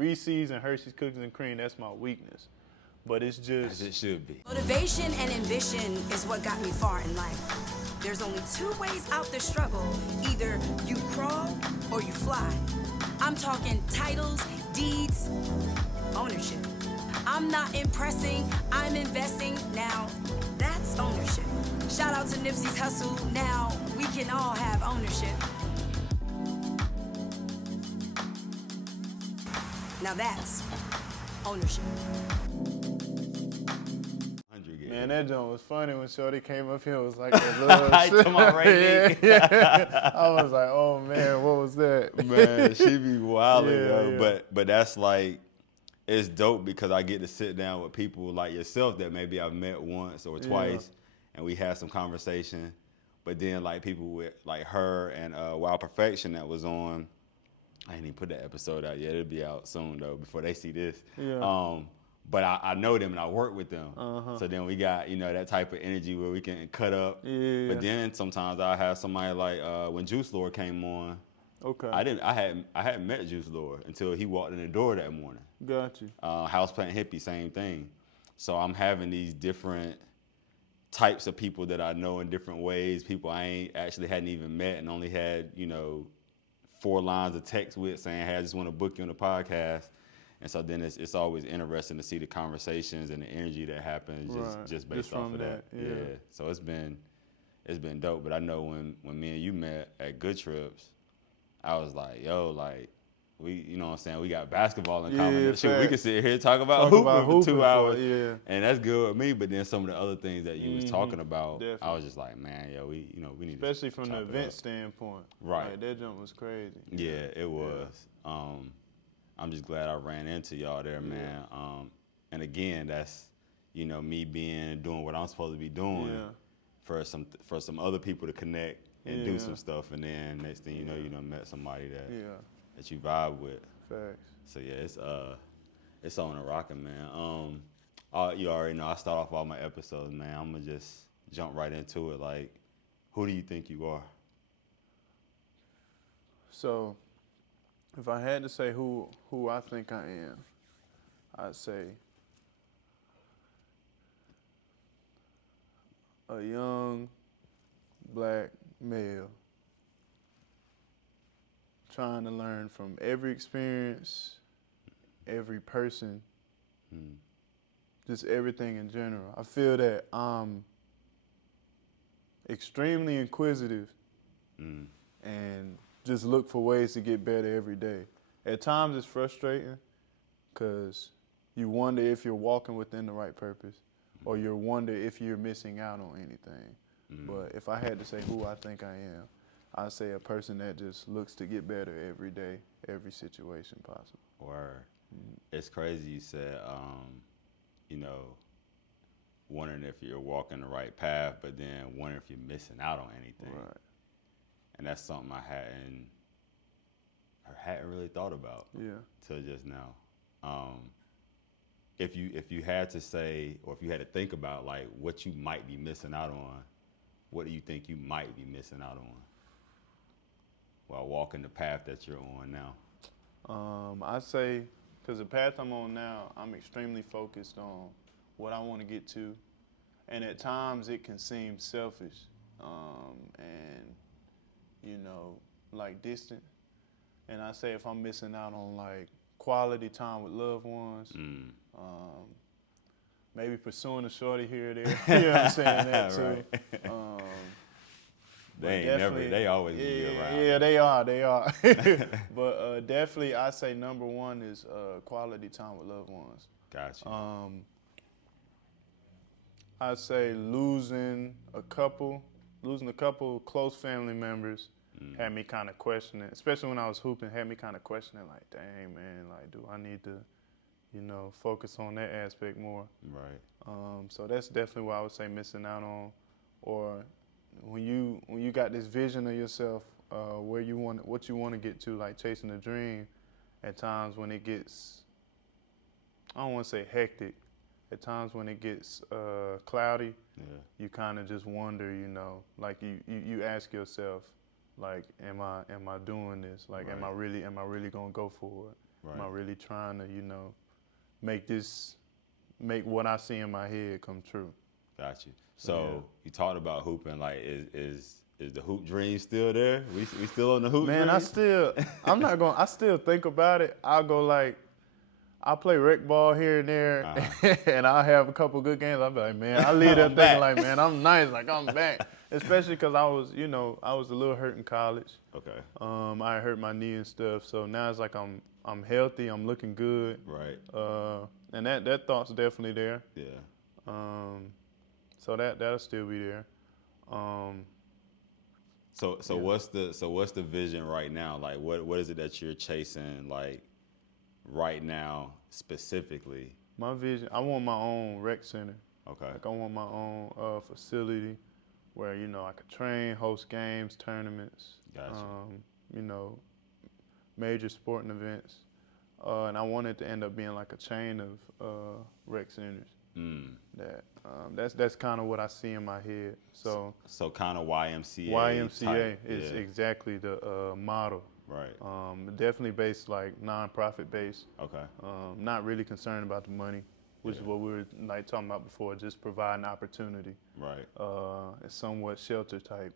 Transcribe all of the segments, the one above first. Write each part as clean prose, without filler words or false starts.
Reese's and Hershey's cookies and cream, that's my weakness. But it's just... As it should be. Motivation and ambition is what got me far in life. There's only two ways out the struggle. Either you crawl or you fly. I'm talking titles, deeds, ownership. I'm not impressing, I'm investing. Now, that's ownership. Shout out to Nipsey's hustle. Now, we can all have ownership. Now that's ownership. Man, that joint was funny when Shorty came up here. It was like a little shit. Yeah. I was like, oh man, what was that? Man, she be wilding, yo. Yeah. But that's like, it's dope because I get to sit down with people like yourself that maybe I've met once or twice, and we had some conversation. But then like people with like her and Wild Perfection that was on, I ain't even put that episode out yet. It'll be out soon though before they see this. Yeah. But I know them and I work with them. So then we got, you know, that type of energy where we can cut up. Yeah. But then sometimes I have somebody like when Juice Lord came on. Okay. I hadn't met Juice Lord until he walked in the door that morning. Got you. Houseplant Hippie, same thing. So I'm having these different types of people that I know in different ways. People I hadn't even met and only had, you know, 4 lines of text with saying, hey, I just want to book you on the podcast. And so then it's always interesting to see the conversations and the energy that happens just based off of that. Yeah. So it's been dope. But I know when me and you met at Good Trips, I was like, yo, like we, you know what I'm saying, we got basketball in common. Shoot, we could sit here and talk about hooping for 2 hours. And that's good with me. But then some of the other things that you was talking about, I was just like, man, yo, we need especially to from the event standpoint. Right. Like, that jump was crazy. Yeah, it was. I'm just glad I ran into y'all there, man. And again, that's, you know, me doing what I'm supposed to be doing for some other people to connect and do some stuff, and then next thing you know, met somebody that you vibe with. Facts. So yeah, it's on and rocking, man. You already know I start off all my episodes, man. I'm gonna just jump right into it. Like, who do you think you are? So, if I had to say who I think I am, I'd say a young black male trying to learn from every experience, every person, just everything in general. I feel that I'm extremely inquisitive and just look for ways to get better every day. At times it's frustrating because you wonder if you're walking within the right purpose or you wonder if you're missing out on anything. But if I had to say who I think I am, I'd say a person that just looks to get better every day, every situation possible. Word. It's crazy you said, you know, wondering if you're walking the right path, but then wondering if you're missing out on anything. Right. And that's something I hadn't really thought about till just now. If you had to say, or if you had to think about like what you might be missing out on, what do you think you might be missing out on while walking the path that you're on now? I'd say, because the path I'm on now, I'm extremely focused on what I want to get to, and at times it can seem selfish and, you know, like distant. And I say if I'm missing out on like quality time with loved ones, maybe pursuing a shorty here or there, you know what I'm saying, that too. They always gonna be around. Yeah, they are. But definitely I say number one is quality time with loved ones. Gotcha. I say losing a couple close family members had me kind of questioning, especially when I was hooping, had me kind of questioning like, dang man, like do I need to, you know, focus on that aspect more? Right. So that's definitely what I would say missing out on. Or when you got this vision of yourself, what you want to get to, like chasing a dream, at times when it gets, I don't want to say hectic, at times when it gets cloudy, you kind of just wonder, you know, like you ask yourself, like, am I doing this? Like, am I really gonna go for it? Right. Am I really trying to, make what I see in my head come true? Got you. So you talked about hooping. Like, is the hoop dream still there? We still on the hoop dream? Man, I still think about it. I'll go like, I play rec ball here and there, and I'll have a couple good games. I'll be like, man, I leave there thinking back. like, man, I'm nice, like I'm back. Especially because I was a little hurt in college. Okay. I hurt my knee and stuff, so now it's like I'm healthy, I'm looking good. Right. And that thought's definitely there. Yeah. So that'll still be there. So what's the vision right now? Like, what is it that you're chasing, like, right now specifically? My vision, I want my own rec center. Okay. Like, I want my own facility where, I could train, host games, tournaments, Gotcha. major sporting events. And I want it to end up being like a chain of rec centers. That's kind of what I see in my head. So kind of YMCA. YMCA type. is Yeah. exactly the model. Right. Definitely based like nonprofit based. Okay. Not really concerned about the money, which is what we were like talking about before. Just providing opportunity. Right. A somewhat shelter type,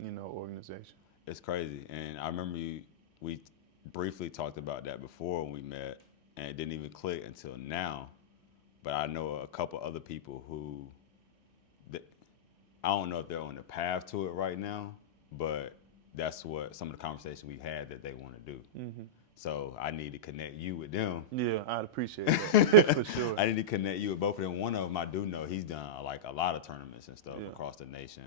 organization. It's crazy, and I remember we briefly talked about that before when we met, and it didn't even click until now. But I know a couple other people who, I don't know if they're on the path to it right now, but that's what some of the conversations we've had that they want to do. Mm-hmm. So I need to connect you with them. Yeah, I'd appreciate that for sure. I need to connect you with both of them. One of them I do know he's done like a lot of tournaments and stuff across the nation.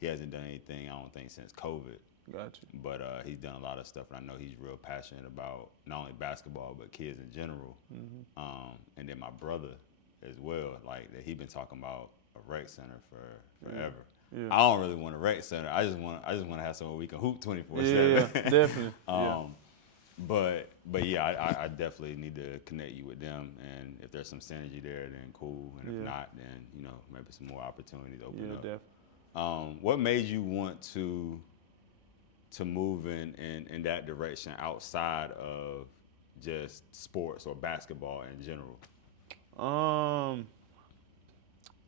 He hasn't done anything, I don't think, since COVID. Gotcha. But he's done a lot of stuff, and I know he's real passionate about not only basketball but kids in general. Mm-hmm. And then my brother as well, like that, he been talking about a rec center for forever. Yeah. I don't really want a rec center. I just want to have somewhere we can hoop 24/7. Yeah, definitely. But yeah, I definitely need to connect you with them, and if there's some synergy there, then cool. And if not, then maybe some more opportunities open up. Yeah, definitely. What made you want to move in that direction outside of just sports or basketball in general?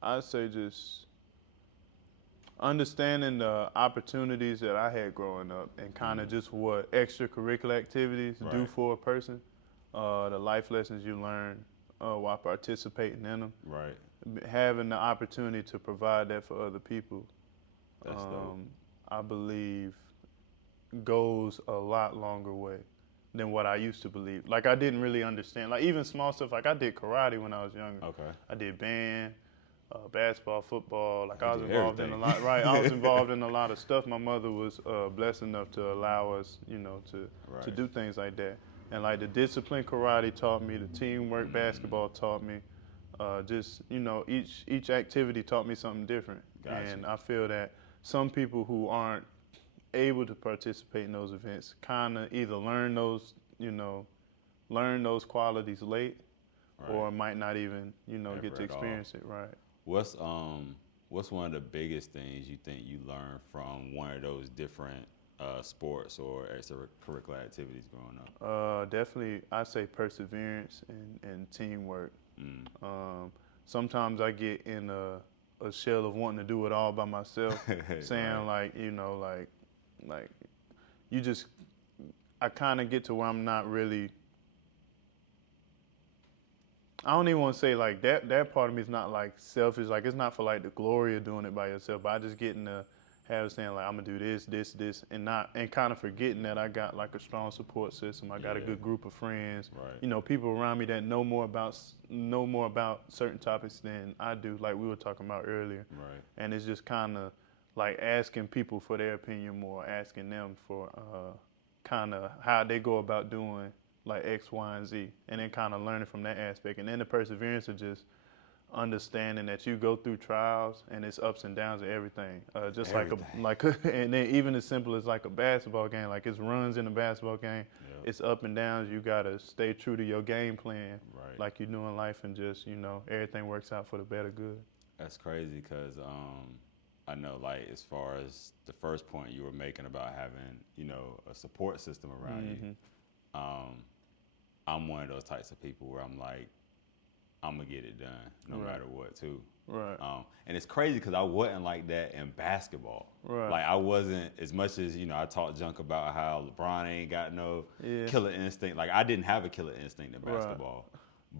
I'd say just understanding the opportunities that I had growing up and kind of just what extracurricular activities do for a person, the life lessons you learn while participating in them. Right. Having the opportunity to provide that for other people, That's dope. I believe goes a lot longer way than what I used to believe. Like, I didn't really understand, like even small stuff, like I did karate when I was younger. Okay. I did band, basketball, football, like I was did involved everything. in a lot, right? I was involved in a lot of stuff. My mother was blessed enough to allow us, to do things like that. And like the discipline karate taught me, the teamwork basketball taught me, just, each activity taught me something different. Gotcha. And I feel that some people who aren't able to participate in those events kind of either learn those qualities late, or might not even, get to experience it. Right. What's one of the biggest things you think you learned from one of those different sports or extracurricular activities growing up? Definitely, I say perseverance and teamwork. Sometimes I get in a shell of wanting to do it all by myself, saying like you just, I kind of get to where I'm not really, I don't even want to say like that part of me is not like selfish, like it's not for like the glory of doing it by yourself, but I just get in the habit of saying like I'm gonna do this, and kind of forgetting that I got like a strong support system. I got a good group of friends, people around me that know more about certain topics than I do, like we were talking about earlier. Right. And it's just kind of like asking people for their opinion more, asking them for kind of how they go about doing like X, Y, and Z, and then kind of learning from that aspect. And then the perseverance of just understanding that you go through trials and it's ups and downs of everything. Just like and then even as simple as like a basketball game, like it's runs in a basketball game, it's up and downs. You gotta stay true to your game plan, like you do in life, and just everything works out for the better good. That's crazy because I know, like, as far as the first point you were making about having, a support system around you, I'm one of those types of people where I'm like, I'm gonna get it done no matter what too. Right. And it's crazy because I wasn't like that in basketball. Right. Like I wasn't, as much as, you know, I talk junk about how LeBron ain't got no killer instinct. Like I didn't have a killer instinct in basketball,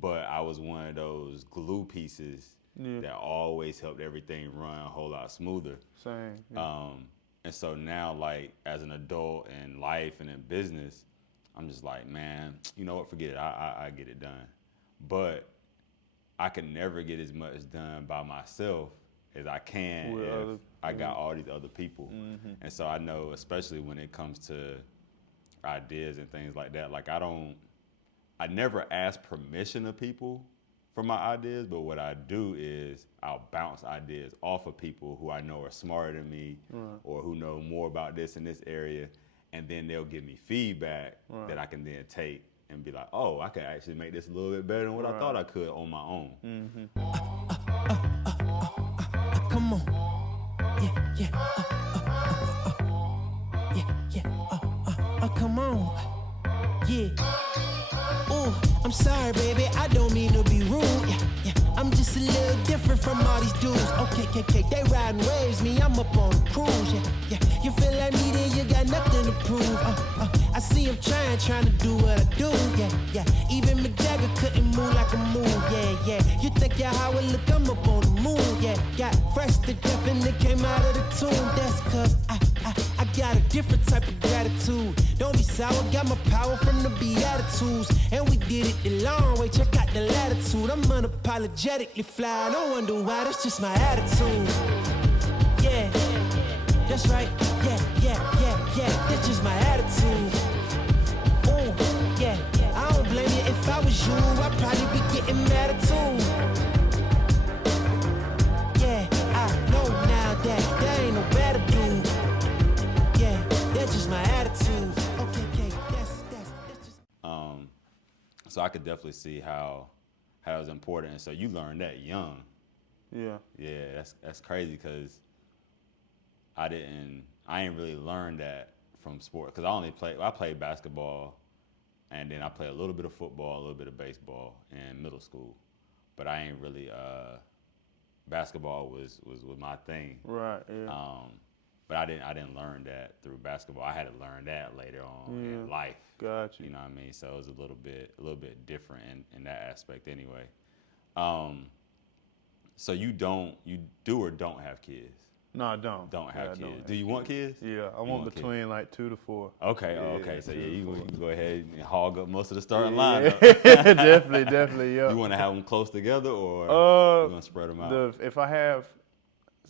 but I was one of those glue pieces that always helped everything run a whole lot smoother. Same. And so now, like as an adult in life and in business, I'm just like, man, you know what, forget it. I get it done. But I can never get as much done by myself as I can if I got all these other people. And so I know, especially when it comes to ideas and things like that, like I never ask permission of people for my ideas, but what I do is I'll bounce ideas off of people who I know are smarter than me or who know more about this in this area, and then they'll give me feedback that I can then take and be like, oh, I could actually make this a little bit better than what I thought I could on my own. Come on. Come on. Yeah. Oh, I'm sorry, baby. I don't mean to be rude. I'm just a little different from all these dudes. Okay. They riding waves, me, I'm up on a cruise. You feel like me, then you got nothing to prove. I see him trying to do what I do. Even McDowell couldn't move like a move. You think you're how I look, I'm up on the moon. Got fresh to death and it came out of the tomb. That's cause I got a different type of gratitude. Don't be sour, got my power from the Beatitudes. And we did it the long way, check out the latitude. I'm unapologetically fly, don't wonder why, that's just my attitude. Yeah, that's right, yeah, that's just my attitude. Ooh, yeah, I don't blame you, if I was you, I'd probably be getting mad too. Yeah, I know now that there ain't no better dude. Yeah, that's just my attitude. Okay, that's just. So I could definitely see how it's important. And so you learned that young. Yeah. Yeah, that's crazy because I ain't really learned that from sport because I played basketball, and then I played a little bit of football, a little bit of baseball in middle school, but I ain't really basketball was my thing. Right. Yeah. But I didn't learn that through basketball. I had to learn that later on in life. Gotcha. You know what I mean? So it was a little bit different in that aspect anyway. So you do or don't have kids? No, I don't. Don't have kids. Do you want kids? Yeah, I want between like 2 to 4. Okay, okay. So yeah, you can go ahead and hog up most of the starting Yeah. lineup. definitely, yeah. You want to have them close together, or you gonna spread them out?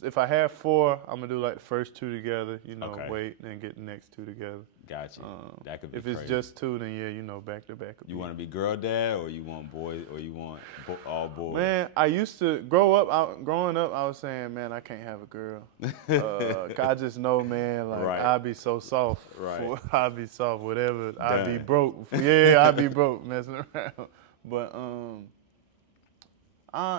If I have 4, I'm gonna do like the first 2 together. Okay. Wait and get the next 2 together. Gotcha. That could be If crazy. it's just 2, then yeah, back to back. You want to be girl dad, or you want boys, or you want all boys? Man, I used to growing up, I was saying, man, I can't have a girl. 'Cause I just know, man, like Right. I'd be so soft. Right. I'd be soft, whatever. I'd be Done. broke. Yeah, I'd be broke messing around. But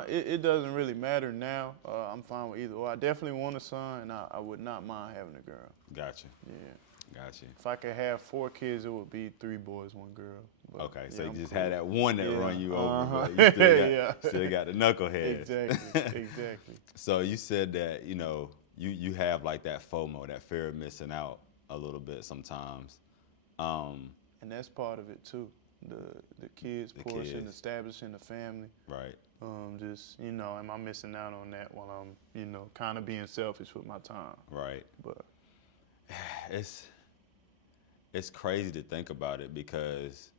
it doesn't really matter now. I'm fine with either. Well, I definitely want a son, and I would not mind having a girl. Gotcha. Yeah. Gotcha. If I could have 4 kids, it would be 3 boys, 1 girl. But, Okay, so yeah, you I'm just cool. had that one that run you over, but you still got the knuckleheads. Exactly. So you said that, you have like that FOMO, that fear of missing out a little bit sometimes. And that's part of it too. The kids portion, kids. establishing the family. Right. Just, am I missing out on that while I'm, kind of being selfish with my time? Right. But it's crazy to think about it because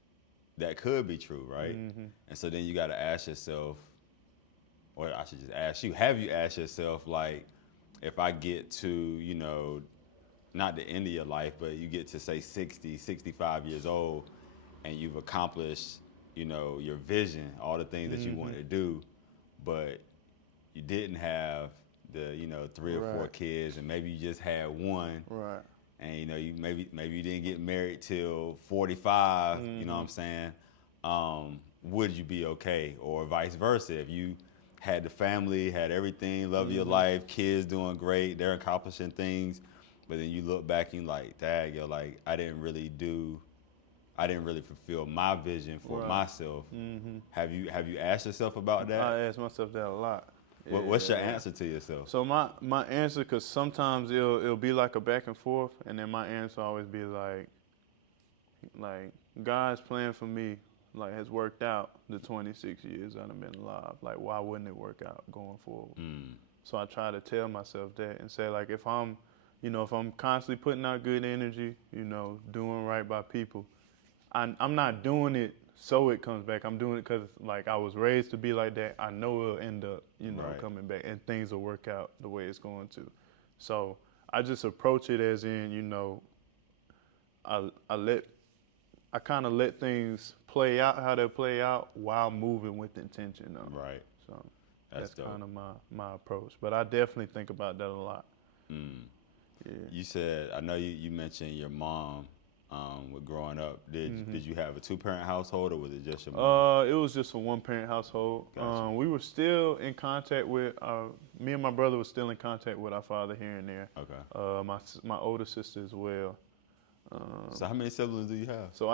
that could be true, right? Mm-hmm. And so then you got to ask yourself, or I should just ask you, have you asked yourself, like, if I get to, not the end of your life, but you get to say 60, 65 years old and you've accomplished, your vision, all the things that you wanted to do, but you didn't have the, 3 or 4 kids, and maybe you just had 1. right. And you maybe you didn't get married till 45. You know what I'm saying? Would you be okay, or vice versa? If you had the family, had everything, love your life, kids doing great, they're accomplishing things, but then you look back and you're like, dang, like I didn't really do I didn't really fulfill my vision for Right. myself. Mm-hmm. Have you asked yourself about that? I ask myself that a lot. What's your Yeah. answer to yourself? So my answer, because sometimes it'll be like a back and forth, and then my answer always be like God's plan for me like has worked out the 26 years that I've been alive. Like, why wouldn't it work out going forward? So I try to tell myself that and say, like, if I'm constantly putting out good energy, doing right by people, I'm not doing it so it comes back. I'm doing it because like I was raised to be like that. I know it'll end up, Right. coming back, and things will work out the way it's going to. So I just approach it as in, I kind of let things play out how they play out while moving with intention. Right. So That's that's dope. kind of my approach. But I definitely think about that a lot. Yeah. You said, I know you mentioned your mom with growing up. Did you have a 2-parent household, or was it just your mom? It was just a 1-parent household. Gotcha. We were still in contact with me and my brother were still in contact with our father here and there. Okay. My older sister as well. So how many siblings do you have? So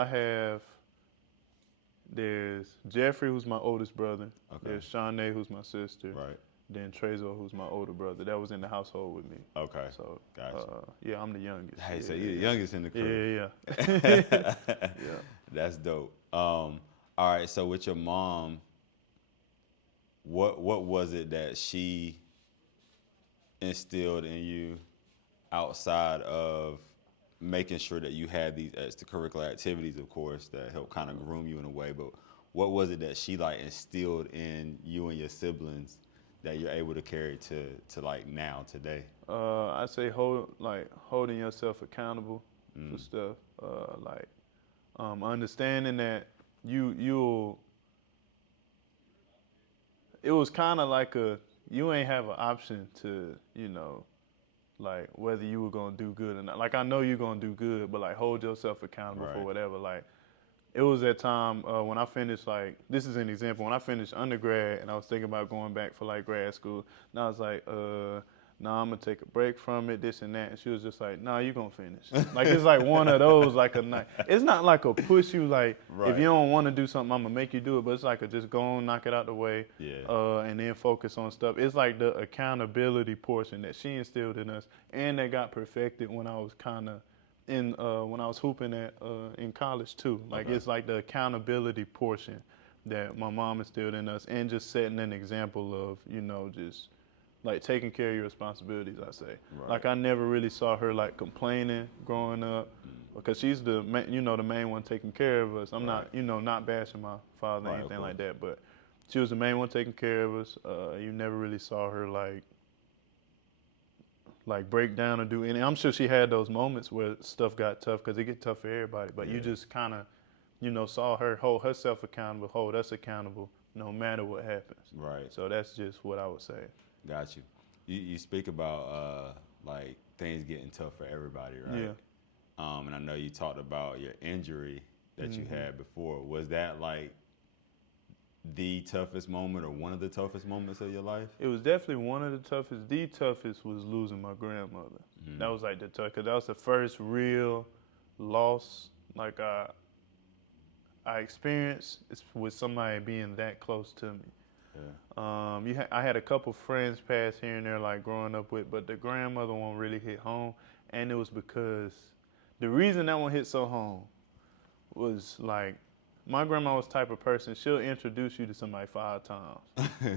there's Jeffrey, who's my oldest brother. Okay. There's Shawnee, who's my sister. Right. Then Trezo, who's my older brother. That was in the household with me. Okay. So Gotcha. yeah, I'm the youngest. Hey, yeah, so you're the youngest in the crew. Yeah. Yeah. That's dope. All right, so with your mom, what was it that she instilled in you outside of making sure that you had these extracurricular activities, of course, that help kind of groom you in a way, but what was it that she like instilled in you and your siblings that you're able to carry to like now, today? I say holding yourself accountable for stuff. Understanding that you'll. It was kind of like you ain't have an option to, like whether you were gonna do good or not. Like, I know you're gonna do good, but like hold yourself accountable for Right. whatever. Like, it was that time when I finished, like, this is an example, when I finished undergrad and I was thinking about going back for like grad school, and I was like, nah, I'm gonna take a break from it, this and that. And she was just like, nah, you gonna finish. Like, it's like one of those, like a night. It's not like a push you, like, Right. if you don't want to do something, I'm gonna make you do it. But it's like just go on, knock it out the way, Yeah. and then focus on stuff. It's like the accountability portion that she instilled in us, and that got perfected when I was kind of when I was hooping in college too. Like, Okay. it's like the accountability portion that my mom instilled in us, and just setting an example of, just like taking care of your responsibilities, I say. Right. Like, I never really saw her like complaining growing up, because she's the main one taking care of us. I'm Right. not bashing my father or Right, of anything like course. that, but she was the main one taking care of us. You never really saw her like break down or do anything. I'm sure she had those moments where stuff got tough, because it get tough for everybody, but you Yeah. just kind of, saw her hold herself accountable, hold us accountable, no matter what happens. Right. So that's just what I would say. Got you. You speak about like things getting tough for everybody, right? Yeah. And I know you talked about your injury that you Mm-hmm. had before. Was that like the toughest moment or one of the toughest moments of your life? It was definitely one of the toughest. The toughest was losing my grandmother. Mm-hmm. That was like the tough, because that was the first real loss like I experienced with somebody being that close to me. Yeah. I had a couple friends pass here and there, like growing up with, but the grandmother one really hit home, and it was because the reason that one hit so home was like, my grandma was the type of person, she'll introduce you to somebody 5 times,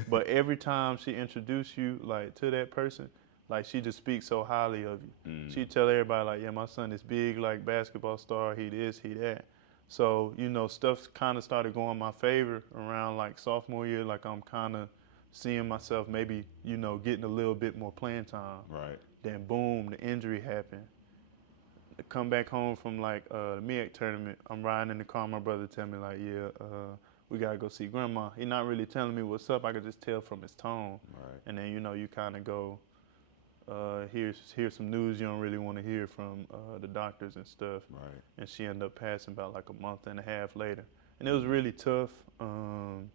but every time she introduced you like to that person, like she just speaks so highly of you. She'd tell everybody like, yeah, my son is big, like basketball star, he this, he that. So, stuff kind of started going my favor around like sophomore year, like I'm kind of seeing myself maybe, getting a little bit more playing time. Right. Then boom, the injury happened. To come back home from like the MEAC tournament, I'm riding in the car, my brother tell me like, yeah, we gotta go see grandma. He not really telling me what's up, I could just tell from his tone. Right. And then, you kind of go, here's some news you don't really want to hear from the doctors and stuff. Right. And she ended up passing about like a month and a half later. And it was really tough. I'm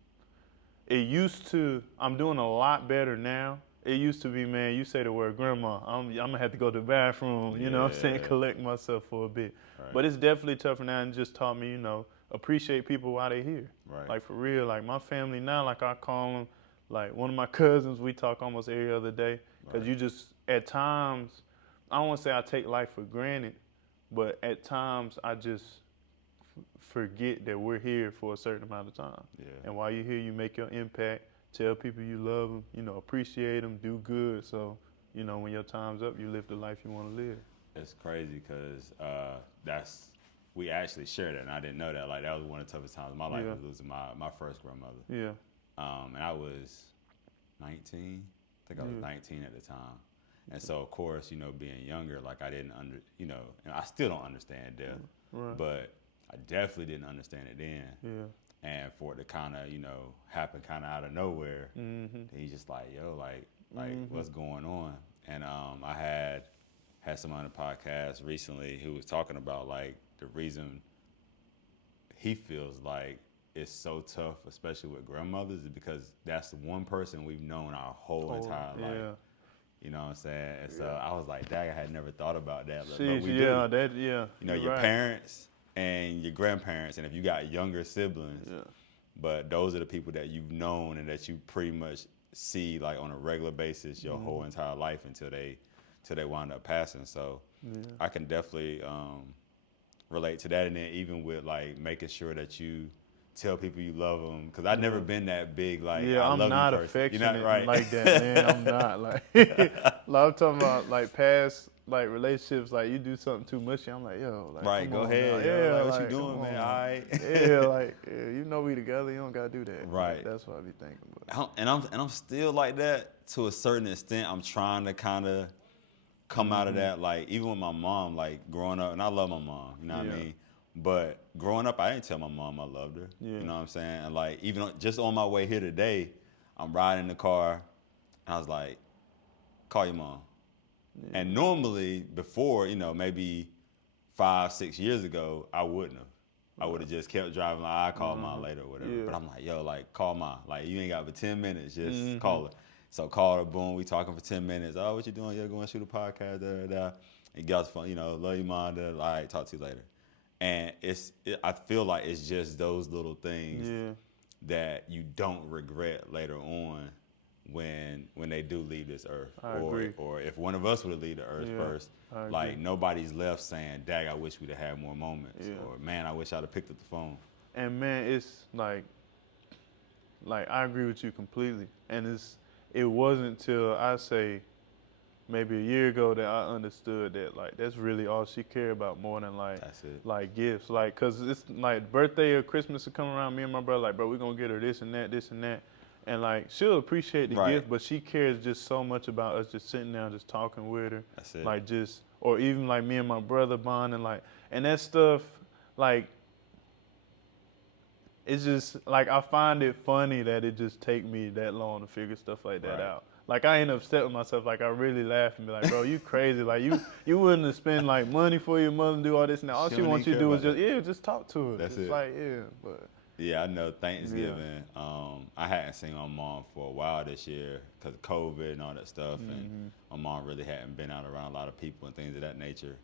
doing a lot better now, it used to be, man, you say the word grandma, I'm gonna have to go to the bathroom, you know what I'm saying, Yeah. collect myself for a bit. Right. But it's definitely tougher now, and just taught me, you know, appreciate people while they're here. Right. Like for real, like my family now, like I call them, like one of my cousins, we talk almost every other day. Because you just, at times, I don't want to say I take life for granted, but at times I just forget that we're here for a certain amount of time. Yeah. And while you're here, you make your impact, tell people you love them, you know, appreciate them, do good. So, you know, when your time's up, you live the life you want to live. It's crazy because we actually shared it, and I didn't know that. Like, that was one of the toughest times of my life, was losing my first grandmother. Yeah. And I was 19. I think I was 19 at the time. And so, of course, you know, being younger, like I didn't and I still don't understand death, but I definitely didn't understand it then. Yeah. And for it to kind of, you know, happen kind of out of nowhere, he's just like, yo, like what's going on? And I had someone on the podcast recently who was talking about like the reason he feels like it's so tough, especially with grandmothers, is because that's the one person we've known our whole entire life. You know what I'm saying? And so I was like, dang, I had never thought about that. But we do. You know, your parents and your grandparents, and if you got younger siblings, but those are the people that you've known and that you pretty much see like on a regular basis your whole entire life until they wind up passing. So I can definitely relate to that. And then even with like making sure that you tell people you love them, because I've never been that big like I I'm love not you person. affectionate You're not, right? like that, man. I'm not like I'm talking about like past like relationships. Like you do something too mushy, I'm like, yo, like, right, go ahead, yo, like, what you doing, man? All right. You know we together. You don't gotta do that. Right. Like, that's what I be thinking about. And I'm still like that to a certain extent. I'm trying to kind of come out of that. Like even with my mom, like growing up, and I love my mom. You know what I mean? But growing up, I didn't tell my mom I loved her. You know what I'm saying? And like even just on my way here today, I'm riding in the car, and I was like, call your mom. And normally before, you know, maybe 5-6 years ago, I wouldn't have. I would have just kept driving, like, I'll call mom later or whatever. But I'm like, yo, like, call mom. Like, you ain't got but 10 minutes, just call her. So call her, boom, we talking for 10 minutes. Oh, what you doing? You're going to shoot a podcast, da. And get off the phone, you know, love you, mom, da. All right, talk to you later. And I feel like it's just those little things that you don't regret later on when they do leave this earth. Or if one of us would have left the earth first, like nobody's left saying, dag, I wish we'd have had more moments. Or man, I wish I'd have picked up the phone. And man, it's like I agree with you completely. And it wasn't till I say maybe a year ago that I understood that like that's really all she cared about more than like like gifts. Like, cause it's like birthday or Christmas will come around, me and my brother like, bro, we're gonna get her this and that. And like she'll appreciate the gift, but she cares just so much about us just sitting down, just talking with her. That's it. Like just, or even like me and my brother bonding, like, and that stuff, like, it's just like I find it funny that it just take me that long to figure stuff like that out. Like I ain't upset with myself. Like I really laugh and be like, bro, you crazy. Like you wouldn't have spent like money for your mother and do all this and that. All she wants you to do is just talk to her. That's it. Like, but. Yeah, I know Thanksgiving, I hadn't seen my mom for a while this year because of COVID and all that stuff. And my mom really hadn't been out around a lot of people and things of that nature.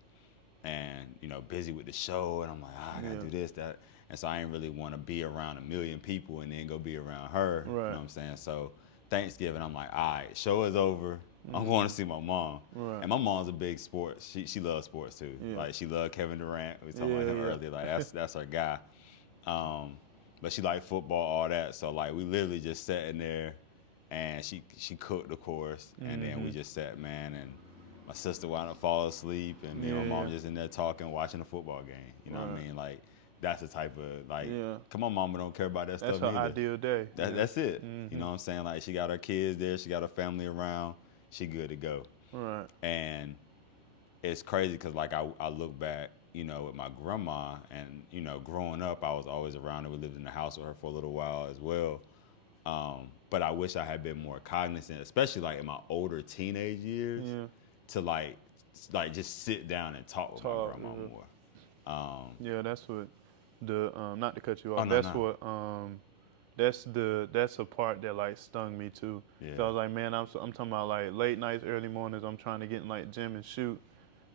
And, you know, busy with the show. And I'm like, I got to do this, that. And so I didn't really want to be around 1 million people and then go be around her. You know what I'm saying? So Thanksgiving, I'm like, all right, show is over. I'm going to see my mom. And my mom's a big sports. She loves sports too. Like she loved Kevin Durant. We were talking about him earlier. Like that's her guy. But she liked football, all that. So like we literally just sat in there, and she cooked, of course, and then we just sat, man. And my sister wound up falling asleep, and me and my mom just in there talking, watching a football game. You know what I mean? Like that's the type of like, come on, mama, don't care about that stuff. That's her ideal day. That's it. You know what I'm saying? Like she got her kids there, she got her family around, she good to go. Right. And it's crazy because like I look back, you know, with my grandma, and, you know, growing up, I was always around her. We lived in the house with her for a little while as well. But I wish I had been more cognizant, especially like in my older teenage years, to like just sit down and talk with my grandma more. Yeah, that's what not to cut you off. What that's a part that like stung me too. Yeah. So I was like, man, I'm talking about like late nights, early mornings. I'm trying to get in like gym and shoot,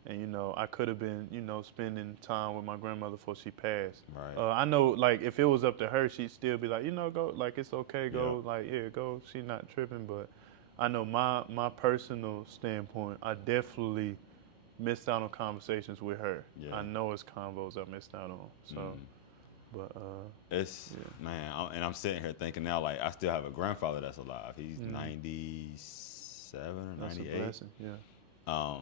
and you know I could have been spending time with my grandmother before she passed. Right. I know like if it was up to her, she'd still be like, go, like it's okay, go, like go. She's not tripping, but I know my personal standpoint, I definitely missed out on conversations with her. Yeah. I know it's convos I missed out on. So, but it's man, and I'm sitting here thinking now, like I still have a grandfather that's alive. He's 97 or 98. That's a blessing. Yeah.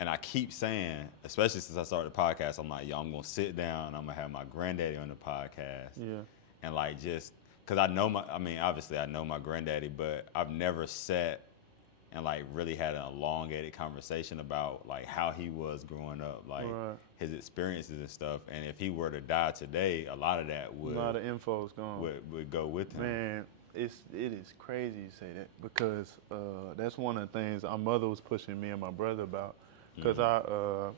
And I keep saying, especially since I started the podcast, I'm like, yo, I'm gonna sit down. I'm gonna have my granddaddy on the podcast. Yeah. And like just, cause obviously I know my granddaddy, but I've never sat and like really had an elongated conversation about like how he was growing up, like his experiences and stuff. And if he were to die today, a lot of that would, a lot of info's gone. Would go with him. Man, it is crazy you say that because that's one of the things our mother was pushing me and my brother about. Because our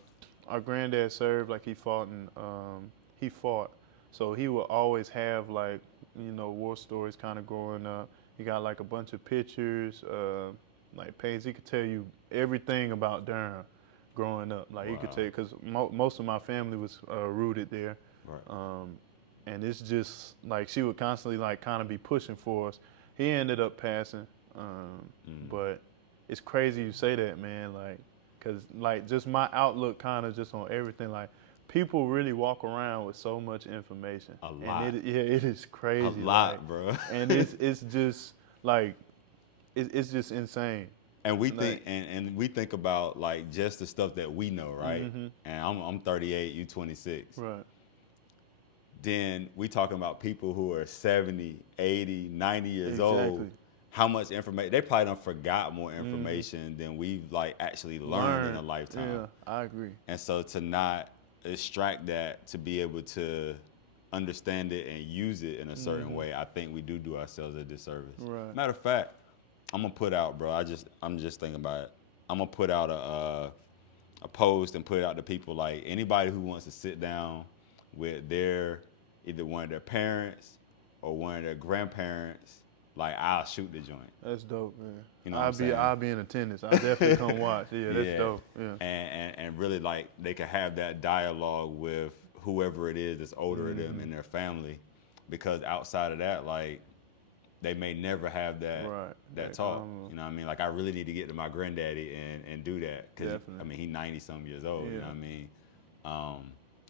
granddad served, like he fought, so he would always have like, war stories kind of growing up. He got like a bunch of pictures, like paintings. He could tell you everything about Durham growing up. Like he could tell you, because most of my family was rooted there. Right. And it's just like she would constantly like kind of be pushing for us. He ended up passing, but it's crazy you say that, man, like. Because, like, just my outlook kind of just on everything, like, people really walk around with so much information. A lot. And it is crazy. A lot, like, bro. And it's just, like, it's just insane. And we think, and we think about, like, just the stuff that we know, right? And I'm 38, you 26. Right. Then we talking about people who are 70, 80, 90 years old. How much information, they probably done forgot more information than we've like actually learned in a lifetime. Yeah, I agree. And so to not extract that, to be able to understand it and use it in a certain way, I think we do ourselves a disservice. Right. Matter of fact, I'm gonna put out, bro, I'm just thinking about it. I'm gonna put out a post and put it out to people, like anybody who wants to sit down with either one of their parents or one of their grandparents. Like, I'll shoot the joint. That's dope, man. You know what I'm saying? I'll be in attendance. I'll definitely come watch. Yeah, that's dope. Yeah. And really, like, they can have that dialogue with whoever it is that's older than them in their family. Because outside of that, like, they may never have that talk. You know what I mean? Like, I really need to get to my granddaddy and do that. Because, I mean, he's 90-some years old, you know what I mean?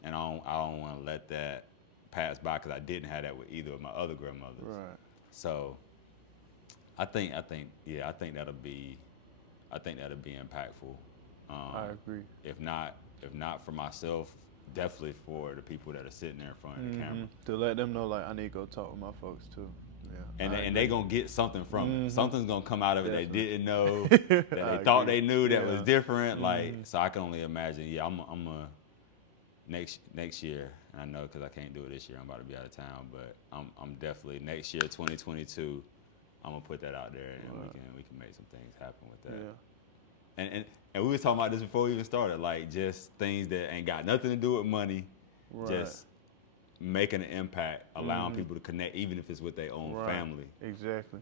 And I don't want to let that pass by because I didn't have that with either of my other grandmothers. Right. So I think that'll be impactful. I agree. If not for myself, definitely for the people that are sitting there in front of the camera. To let them know, like, I need to go talk with my folks too. Yeah. And they gonna get something from it. Something's gonna come out of it they didn't know, that they thought they knew that was different. Like, so I can only imagine. Yeah, I'm a next year. And I know because I can't do it this year. I'm about to be out of town, but I'm definitely next year, 2022. I'm gonna put that out there, and we can make some things happen with that. Yeah. And we was talking about this before we even started, like just things that ain't got nothing to do with money, just making an impact, allowing people to connect, even if it's with their own family. Exactly.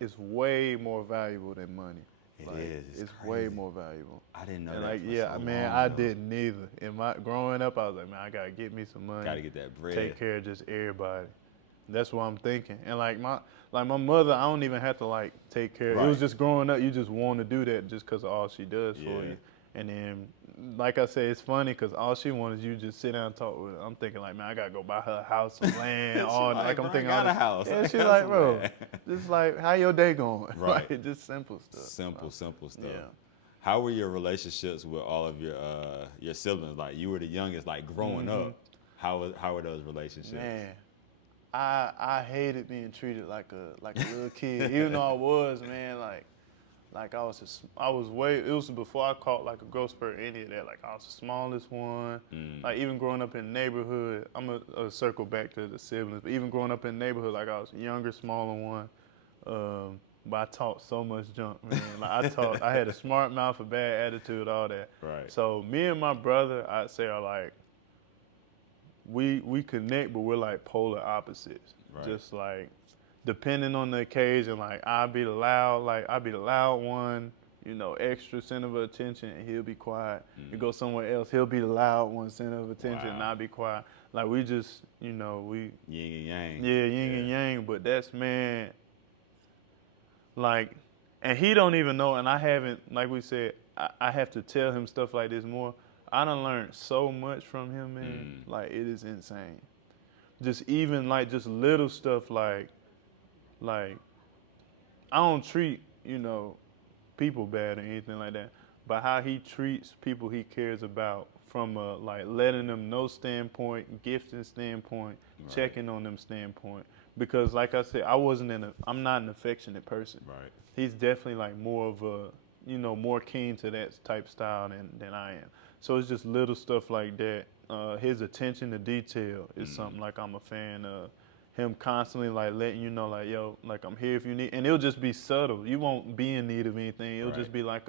It's way more valuable than money. It's way more valuable. I didn't know and that. like, so man, long I ago. didn't either. In my growing up, I was like, man, I gotta get me some money. Gotta get that bread. Take care of just everybody. That's what I'm thinking. And like my mother, I don't even have to like take care. It was just growing up. You just want to do that just because of all she does for you. And then, like I said, it's funny because all she wanted is you just sit down and talk with her. I'm thinking like, man, I gotta go buy her a house, some land, all like I'm thinking. I got a house. And she's like, bro, just like, how your day going? Right. Like, just simple stuff. Simple stuff. Yeah. How were your relationships with all of your siblings? Like, you were the youngest, like growing up. How were those relationships? Man, I hated being treated like a little kid, even though I was, man, like I was way, it was before I caught like a growth spurt, any of that. Like, I was the smallest one. Like, even growing up in the neighborhood, I'm gonna circle back to the siblings, but even growing up in the neighborhood, like I was the younger, smaller one. But I talked so much junk, man. Like, I had a smart mouth, a bad attitude, all that. Right. So me and my brother, I'd say, are like we connect, but we're like polar opposites. Right. Just like depending on the occasion, like I'll be the loud one, you know, extra center of attention, and he'll be quiet. You go somewhere else, he'll be the loud one, center of attention, and Wow. I'll be quiet. Like we just, you know, we Yin and yang. yeah, yin and yang, but that's, man, like, and he don't even know, and I haven't, like we said, I have to tell him stuff like this more. I done learned so much from him, man. Like, it is insane. Just even, like, just little stuff like, I don't treat, you know, people bad or anything like that, but how he treats people he cares about from a, like, letting them know standpoint, gifting standpoint, checking on them standpoint. Because, like I said, I'm not an affectionate person. Right. He's definitely, like, more of a, you know, more keen to that type style than I am. So it's just little stuff like that. His attention to detail is something like I'm a fan of. Him constantly like letting you know, like, yo, like I'm here if you need, and it'll just be subtle. You won't be in need of anything. It'll just be like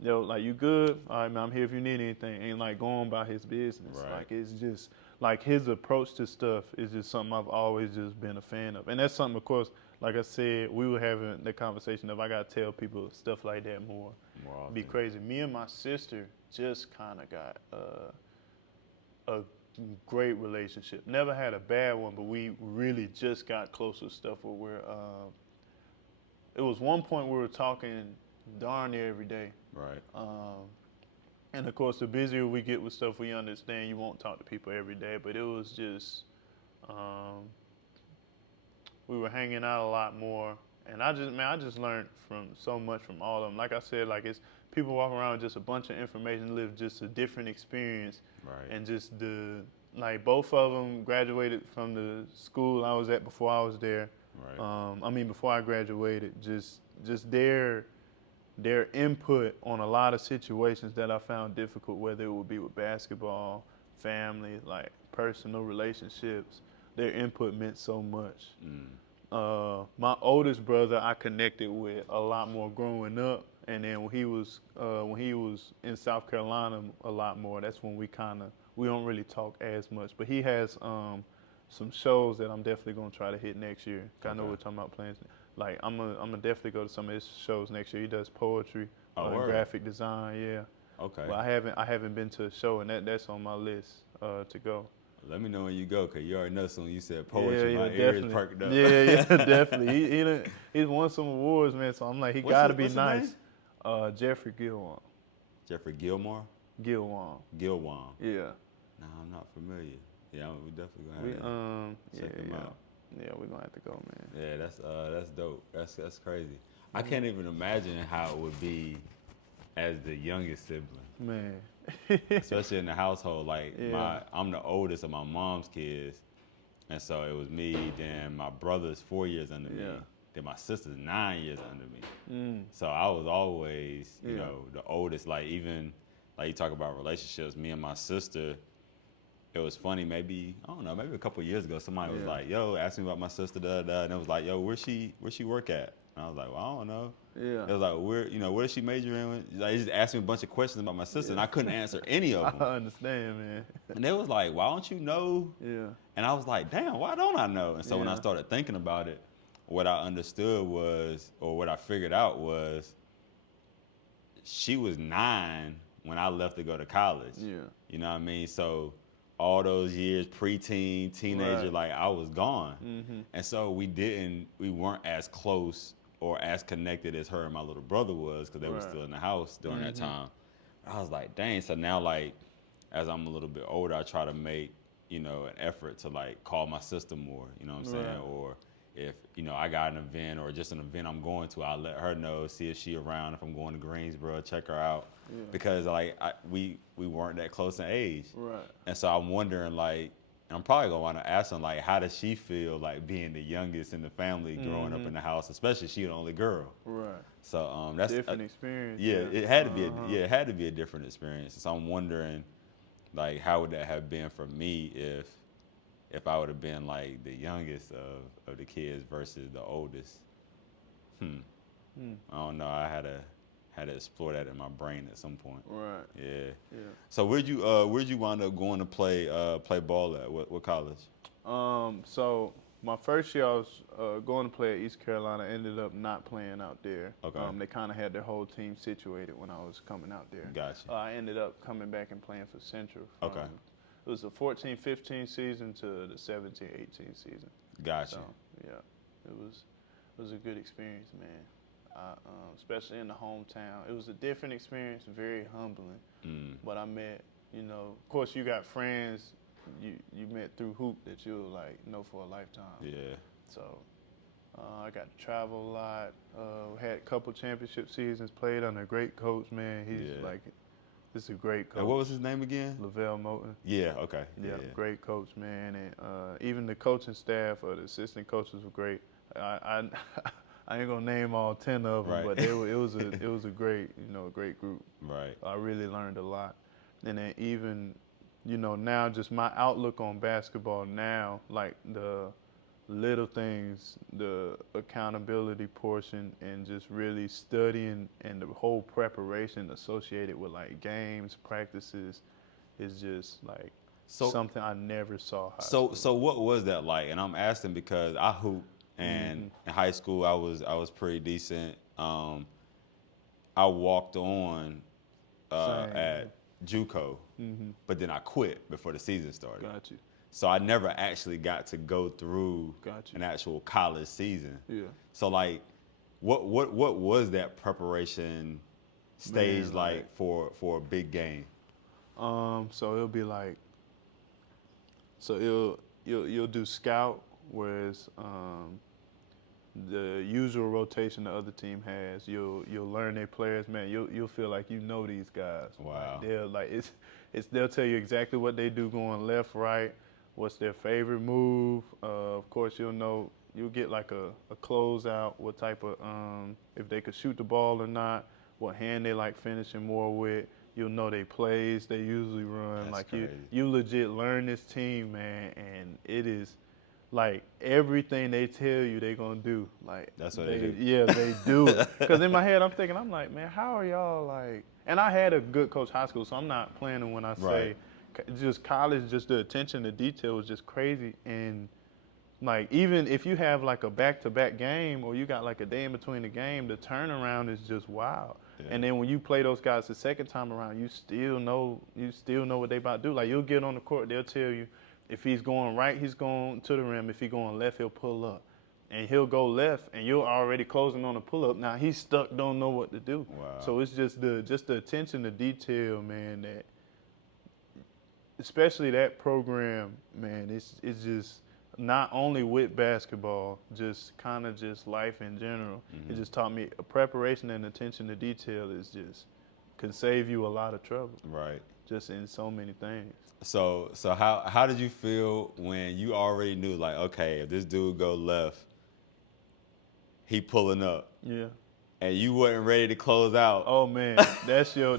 yo, like, you good? All right, man, I'm here if you need anything. And like going about his business. Right. Like, it's just like his approach to stuff is just something I've always just been a fan of. And that's something, of course, like I said, we were having the conversation of I gotta tell people stuff like that more. More Be often. crazy. Me and my sister just kind of got a great relationship. Never had a bad one, but we really just got close to stuff where we're. It was one point we were talking darn near every day. Right. And of course, the busier we get with stuff, we understand you won't talk to people every day. But it was just, we were hanging out a lot more, and I just learned from so much from all of them. Like I said, like, it's people walking around with just a bunch of information, live just a different experience. Right. And just like both of them graduated from the school I was at before I was there. Right. Before I graduated, just their input on a lot of situations that I found difficult, whether it would be with basketball, family, like personal relationships. Their input meant so much. My oldest brother I connected with a lot more growing up, and then when he was in South Carolina a lot more. That's when we don't really talk as much. But he has some shows that I'm definitely gonna try to hit next year. I know we're talking about plans. Like, I'm gonna definitely go to some of his shows next year. He does poetry, graphic design, yeah. Okay. But I haven't been to a show, and that's on my list to go. Let me know when you go, cause you already know when you said poetry, Yeah, my definitely. ears perked up. Yeah, definitely. He's won some awards, man. So I'm like, he gotta be what's his nice. name? Jeffrey Gilwan. Jeffrey Gilmore? Gilwan. Gilwan. Yeah. No, I'm not familiar. Yeah, we definitely We gonna have to check him out. Yeah, we're gonna have to go, man. Yeah, that's dope. That's crazy. I can't even imagine how it would be as the youngest sibling. Man. Especially in the household. Like, Yeah. I'm the oldest of my mom's kids, and so it was me. Then my brother's 4 years under me. Yeah. Then my sister's 9 years under me. So I was always, you know, the oldest. Like, even like you talk about relationships, me and my sister. It was funny. Maybe I don't know. Maybe a couple of years ago, somebody was like, "Yo, ask me about my sister." And it was like, "Yo, where she work at?" And I was like, "Well, I don't know." Yeah. It was like, where does she major in? Like, he just asked me a bunch of questions about my sister, and I couldn't answer any of them. I understand, man. And they was like, "Why don't you know?" Yeah. And I was like, "Damn, why don't I know?" And so when I Yeah. started thinking about it, what I understood was, or what I figured out was, she was 9 when I left to go to college. Yeah. You know what I mean? So all those years, preteen, teenager, Right. like, I was gone. And so we weren't as close or as connected as her and my little brother was, because they were Right. still in the house during that time. I was like, dang. So now, like, as I'm a little bit older, I try to make, you know, an effort to, like, call my sister more, you know what I'm saying? Right. Or if, you know, I got an event or just an event I'm going to, I'll let her know, see if she around, if I'm going to Greensboro, check her out. Yeah. Because, like, we weren't that close in age. Right. And so I'm wondering, like, I'm probably going to want to ask her, like, how does she feel, like, being the youngest in the family growing up in the house, especially she the only girl. Right. So that's Different experience. yeah, it had to be it had to be a different experience. So I'm wondering, like, how would that have been for me if I would have been, like, the youngest of the kids versus the oldest. I don't know. I had to explore that in my brain at some point. Right. Yeah. Yeah. So where'd you wind up going to play ball at? What college? So my first year I was going to play at East Carolina. Ended up not playing out there. Okay. They kind of had their whole team situated when I was coming out there. Gotcha. I ended up coming back and playing for Central. Okay. It was the 14-15 season to the 17-18 season. Gotcha. So yeah, it was a good experience, man. Especially in the hometown. It was a different experience, very humbling. But I met, of course you got friends you met through hoop that you'll like know for a lifetime. Yeah. So I got to travel a lot. Had a couple championship seasons. Played under a great coach, man. This is a great coach. And what was his name again? Lavelle Moten. Yeah. Okay. Yeah, great coach, man. And even the coaching staff or the assistant coaches were great. I ain't gonna name all 10 of them, right. but it was a great, great group. Right. I really learned a lot, and then even, now just my outlook on basketball now, like the little things, the accountability portion, and just really studying and the whole preparation associated with like games, practices, is just like something I never saw. So what was that like? And I'm asking because I hoop. And in high school, I was pretty decent. I walked on at JUCO, but then I quit before the season started. Got you. So I never actually got to go through an actual college season. Yeah. So like, what was that preparation stage like for a big game? So it'll be like, you'll do scout, whereas the usual rotation the other team has, you'll learn their players, man. You'll feel like you know these guys. Wow. They'll tell you exactly what they do going left, right, what's their favorite move. Of course, you'll get like a closeout, what type of if they could shoot the ball or not, what hand they like finishing more with. You'll know their plays they usually run. That's like crazy. you legit learn this team, man, and it is. Like everything they tell you they gonna do, like that's what they do. Yeah, they do. Because in my head I'm like, man, how are y'all like? And I had a good coach high school, so I'm not planning when I say just college. Just the attention to detail was just crazy. And like even if you have like a back-to-back game or you got like a day in between the game, the turnaround is just wild. Yeah. And then when you play those guys the second time around, you still know what they about to do. Like you'll get on the court, they'll tell you. If he's going right, he's going to the rim. If he's going left, he'll pull up. And he'll go left, and you're already closing on the pull-up. Now he's stuck, don't know what to do. Wow. So it's just the attention to detail, man, that especially that program, man, it's just not only with basketball, just kind of just life in general. It just taught me preparation and attention to detail can save you a lot of trouble. Right. Just in so many things. So how did you feel when you already knew, like, okay, if this dude go left, he pulling up. Yeah. And you wasn't ready to close out. Oh man, that's your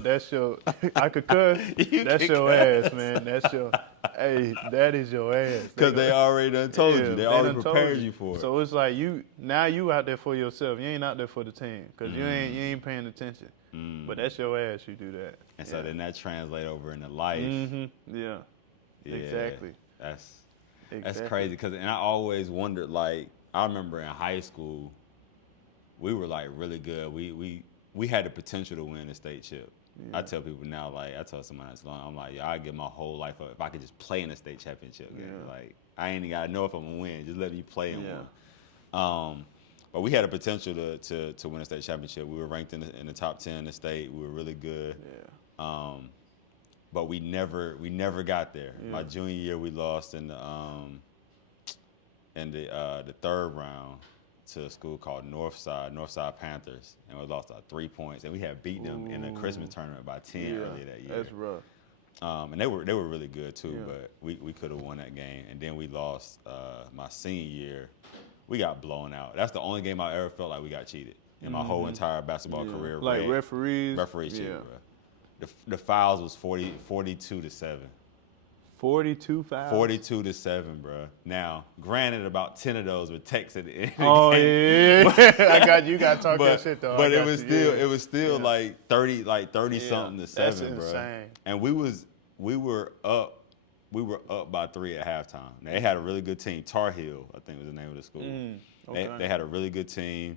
I could cuss. That's your ass, man. That is your ass. Because they already done told you. They already prepared you for it. So it's like you out there for yourself. You ain't out there for the team because you ain't paying attention. But that's your ass. You do that. And so then that translate over into life. Yeah. Exactly. That's crazy. And I always wondered, like, I remember in high school, we were like really good. We had the potential to win the state chip. Yeah. I tell people now, like I tell somebody that's long, I'm like, yeah, I'd give my whole life up if I could just play in a state championship game. Like I ain't even gotta know if I'm gonna win. Just let me play in one. But we had the potential to win a state championship. We were ranked in the top 10 in the state. We were really good. Yeah. But we never got there. Yeah. My junior year, we lost in the third round to a school called Northside Panthers, and we lost 3 points. And we had beat them in a Christmas tournament by 10 earlier that year. That's rough. And they were really good too, but we could have won that game. And then we lost my senior year. We got blown out. That's the only game I ever felt like we got cheated in my whole entire basketball career. Like referees cheated, bro. The fouls was 42-7. 42 fouls. 42-7, bro. Now, granted, about 10 of those were techs at the end. Oh yeah. You got to talk that shit though. But it was still like 30 something to 7, that's bro. insane. And we were up by 3 at halftime. They had a really good team. Tar Heel, I think was the name of the school. Okay. They had a really good team.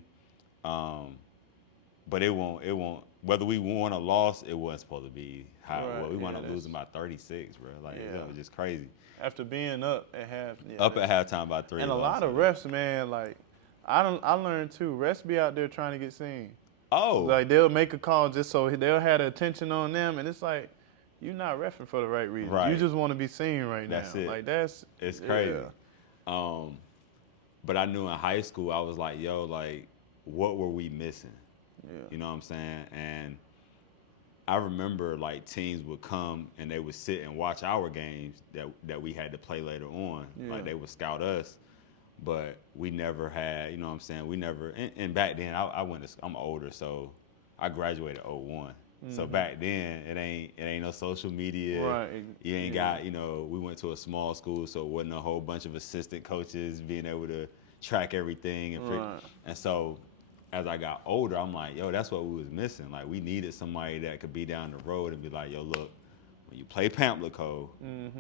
But it won't. Whether we won or lost, it wasn't supposed to be high. Right, Well, we wound yeah, up losing by 36, bro. Like that was just crazy. After being up at half. Yeah, Up at halftime by 3. And a lot of refs, man, like I learned too. Refs be out there trying to get seen. Oh. Like they'll make a call just so they'll have the attention on them, and it's like you're not reffing for the right reason. Right. You just want to be seen right That's now. it. Like It's crazy. Yeah. But I knew in high school I was like, yo, like, what were we missing? Yeah. You know what I'm saying? And I remember like teams would come and they would sit and watch our games that we had to play later on. Yeah. Like they would scout us, but we never had, you know what I'm saying? We never, and back then I'm older, so I graduated 01. So back then it ain't no social media. Right. You ain't got, we went to a small school, so it wasn't a whole bunch of assistant coaches being able to track everything. And so as I got older, I'm like, yo, that's what we was missing. Like, we needed somebody that could be down the road and be like, yo, look, when you play Pamplico,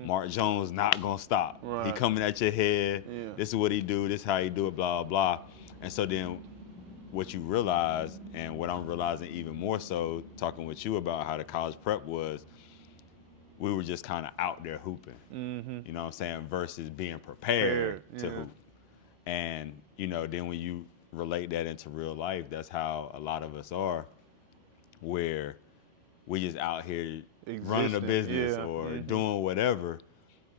Mark Jones not going to stop. Right. He coming at your head. Yeah. This is what he do. This is how he do it, blah, blah, blah. And so then what you realize, and what I'm realizing even more so, talking with you about how the college prep was, we were just kind of out there hooping. You know what I'm saying? Versus being prepared to hoop. And, then when you relate that into real life, that's how a lot of us are, where we just out here running a business or doing whatever,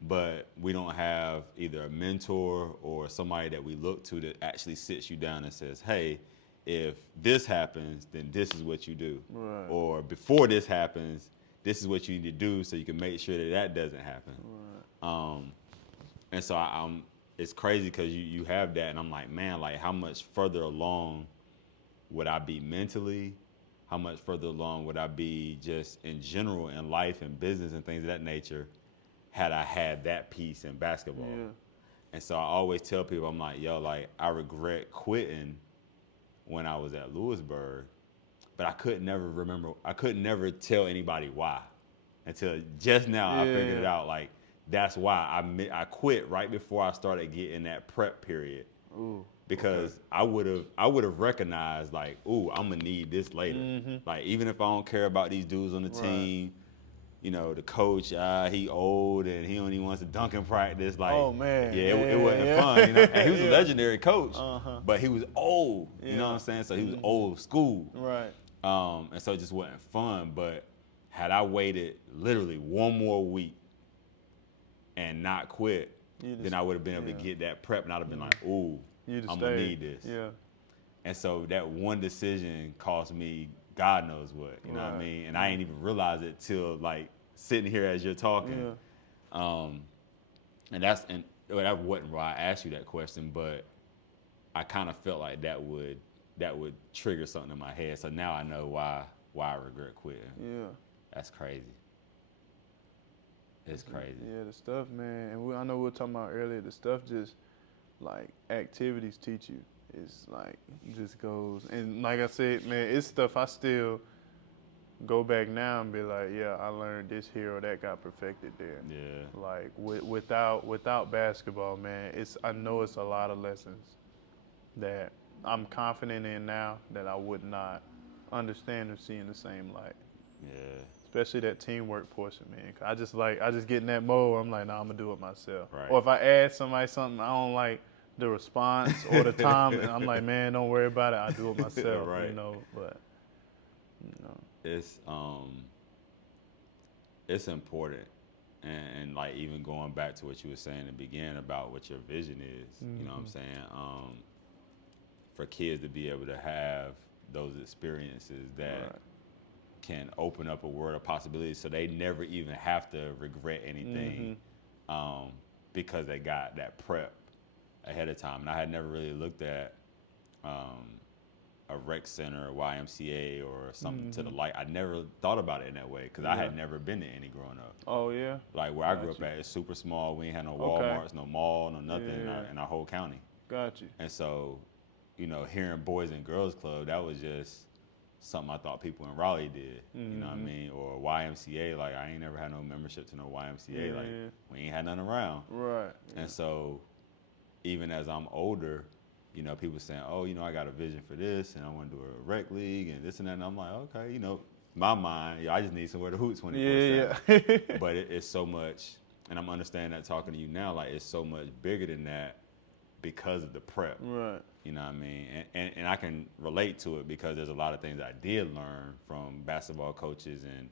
but we don't have either a mentor or somebody that we look to that actually sits you down and says, hey, if this happens, then this is what you do. Right. Or before this happens, this is what you need to do so you can make sure that doesn't happen. Right. And so it's crazy because you have that, and I'm like, man, like how much further along would I be mentally? How much further along would I be just in general in life and business and things of that nature had I had that piece in basketball? Yeah. And so I always tell people, I'm like, yo, like I regret quitting when I was at Lewisburg, but I couldn't never tell anybody why until just now I figured it out. Like, that's why I quit right before I started getting that prep period. Ooh, because I would have recognized like, ooh, I'm gonna need this later. Like, even if I don't care about these dudes on the team, the coach, he old and he only wants to dunk in practice. Like, oh man, it wasn't fun. And he was a legendary coach, but he was old. You know what I'm saying? So he was old school. Right. And so it just wasn't fun. But had I waited literally one more week and not quit, then I would have been able to get that prep, and I'd have been like, ooh, I'm gonna need this. Yeah. And so that one decision cost me God knows what, you know what I mean? And I ain't even realized it till like sitting here as you're talking. Yeah. And that wasn't why I asked you that question, but I kind of felt like that would trigger something in my head. So now I know why I regret quitting. Yeah. That's crazy. It's crazy. Yeah, the stuff, man. And I know we were talking about earlier, the stuff just like activities teach you. It's like, just goes. And like I said, man, it's stuff I still go back now and be like, yeah, I learned this here or that got perfected there. Yeah. Like without basketball, man, I know it's a lot of lessons that I'm confident in now that I would not understand or see in the same light. Yeah. Especially that teamwork portion, man. I just get in that mode. I'm like, nah, I'm gonna do it myself. Right. Or if I ask somebody something I don't like the response or the time, and I'm like, man, don't worry about it. I do it myself. Right. But it's important, and like even going back to what you were saying in the beginning about what your vision is. You know what I'm saying? For kids to be able to have those experiences that can open up a world of possibilities, so they never even have to regret anything because they got that prep ahead of time. And I had never really looked at a a rec center, a YMCA, or something to the like. I never thought about it in that way because I had never been to any growing up. Oh yeah. Like where I grew up at, it's super small. We ain't had no Walmarts, no mall, no nothing in our whole county. Got you. And so, you know, hearing Boys and Girls Club, that was just something I thought people in Raleigh did. You know what I mean? Or YMCA. Like I ain't never had no membership to no YMCA. Like we ain't had nothing around. Right. And so, even as I'm older, you know, people saying, oh, you know, I got a vision for this, and I want to do a rec league, and this and that. And I'm like, okay, you know, my mind, I just need somewhere to hoot 24/7. Yeah. But it's so much, and I'm understanding that talking to you now, like it's so much bigger than that because of the prep. Right. You know what I mean? And I can relate to it because there's a lot of things I did learn from basketball coaches and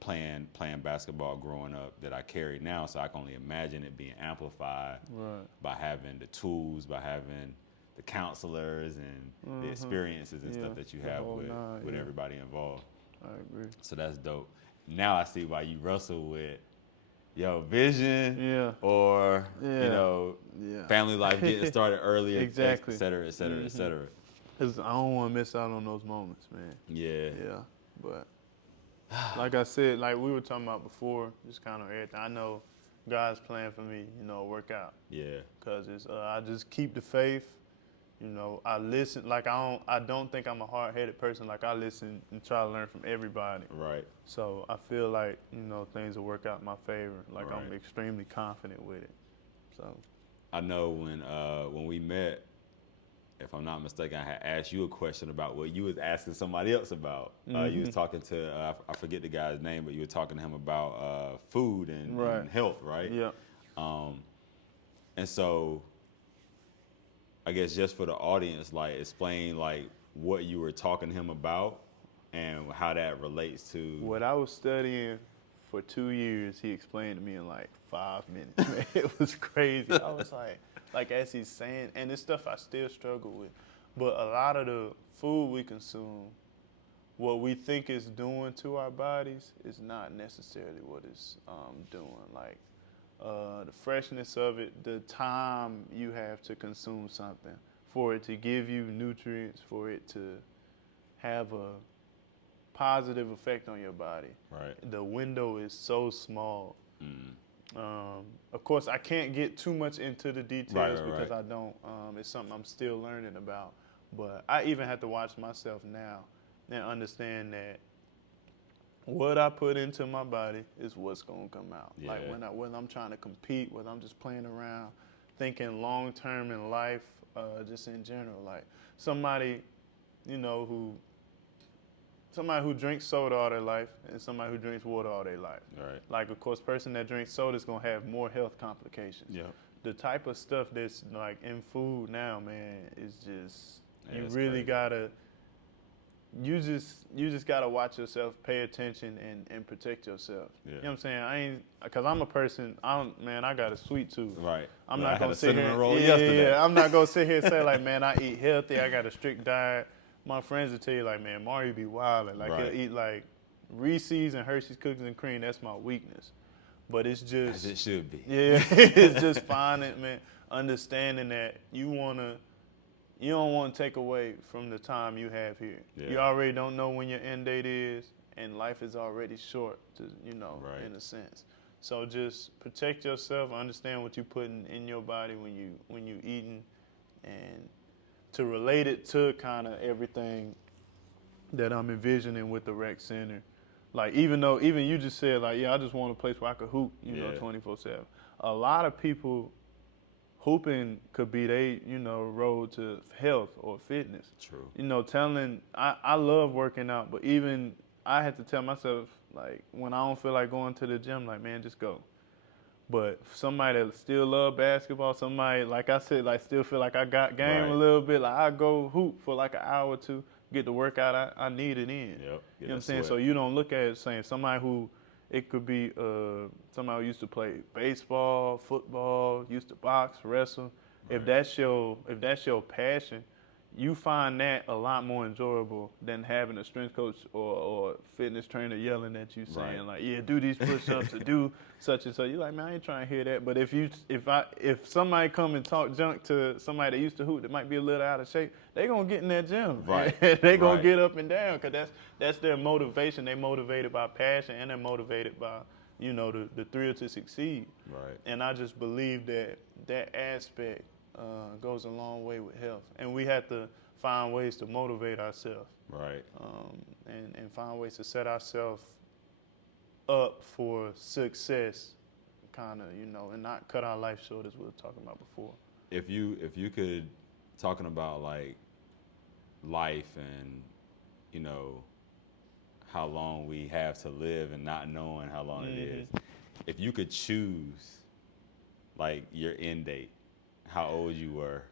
playing basketball growing up that I carry now. So I can only imagine it being amplified by having the tools, by having the counselors and the experiences and stuff that you have with everybody involved. I agree. So that's dope. Now I see why you wrestle with vision or you know family life getting started earlier, exactly, et cetera, et cetera, et cetera. Because I don't want to miss out on those moments, man. Yeah. But like I said, like we were talking about before, just kind of everything. I know God's plan for me, you know, work out. Yeah. Because it's I just keep the faith. You know, I listen. Like I don't think I'm a hard-headed person. Like I listen and try to learn from everybody. Right. So I feel like, you know, things will work out in my favor. Like I'm extremely confident with it. So I know when we met, if I'm not mistaken, I had asked you a question about what you was asking somebody else about. You was talking to I forget the guy's name, but you were talking to him about food and health, right? Yeah. And so I guess just for the audience, like explain like what you were talking to him about and how that relates to what I was studying for 2 years. He explained to me in like 5 minutes. Man, it was crazy. I was like as he's saying, and it's stuff I still struggle with. But a lot of the food we consume, what we think it's doing to our bodies is not necessarily what it's doing. Like the freshness of it, the time you have to consume something, for it to give you nutrients, for it to have a positive effect on your body. Right. The window is so small. Of course, I can't get too much into the details because I don't. It's something I'm still learning about. But I even have to watch myself now and understand that what I put into my body is what's gonna come out. Yeah. Like when I'm trying to compete, when I'm just playing around, thinking long term in life, just in general. Like somebody, you know, who drinks soda all their life and somebody who drinks water all their life. Right. Like of course, person that drinks soda is gonna have more health complications. Yeah. The type of stuff that's like in food now, man, is just you it's really crazy. gotta. You just gotta watch yourself, pay attention, and protect yourself. Yeah. You know what I'm saying? Cause I'm a person. I got a sweet tooth. Right. I'm Well, not I had gonna a sit here. cinnamon roll yesterday. Yeah. I'm not gonna sit here and say like, man, I eat healthy. I got a strict diet. My friends will tell you like, man, Mario be wildin'. Like he'll eat like Reese's and Hershey's cookies and cream. That's my weakness. But it's just As it should be. Yeah, it's just finding, man, understanding that you don't want to take away from the time you have here. Yeah. You already don't know when your end date is, and life is already short, in a sense. So just protect yourself, understand what you're putting in your body when you eating, and to relate it to kind of everything that I'm envisioning with the rec center. Like even you just said like, yeah, I just want a place where I could hoop, 24/7. A lot of people hooping could be they, road to health or fitness. True. I love working out, but even I had to tell myself, like, when I don't feel like going to the gym, like, man, just go. But somebody that still love basketball, somebody, like I said, like, still feel like I got game a little bit, like, I go hoop for like an hour or two, get the workout I need it in. Yep. You know what I'm saying? So you don't look at it saying somebody who, it could be somebody who used to play baseball, football, used to box, wrestle. Right. If that's your passion, you find that a lot more enjoyable than having a strength coach or fitness trainer yelling at you saying Right. like, yeah, do these push-ups or do such and such. You're like, man, I ain't trying to hear that. But if somebody come and talk junk to somebody that used to hoop that might be a little out of shape, they gonna get in that gym. Right. They gonna Right. get up and down because that's their motivation. They motivated by passion and they're motivated by, you know, the thrill to succeed. Right. And I just believe that aspect goes a long way with health. And we have to find ways to motivate ourselves. Right. And find ways to set ourselves up for success, kind of, you know, and not cut our life short as we were talking about before. If you could, talking about like life and, you know, how long we have to live and not knowing how long it is, if you could choose like your end date, how old you were,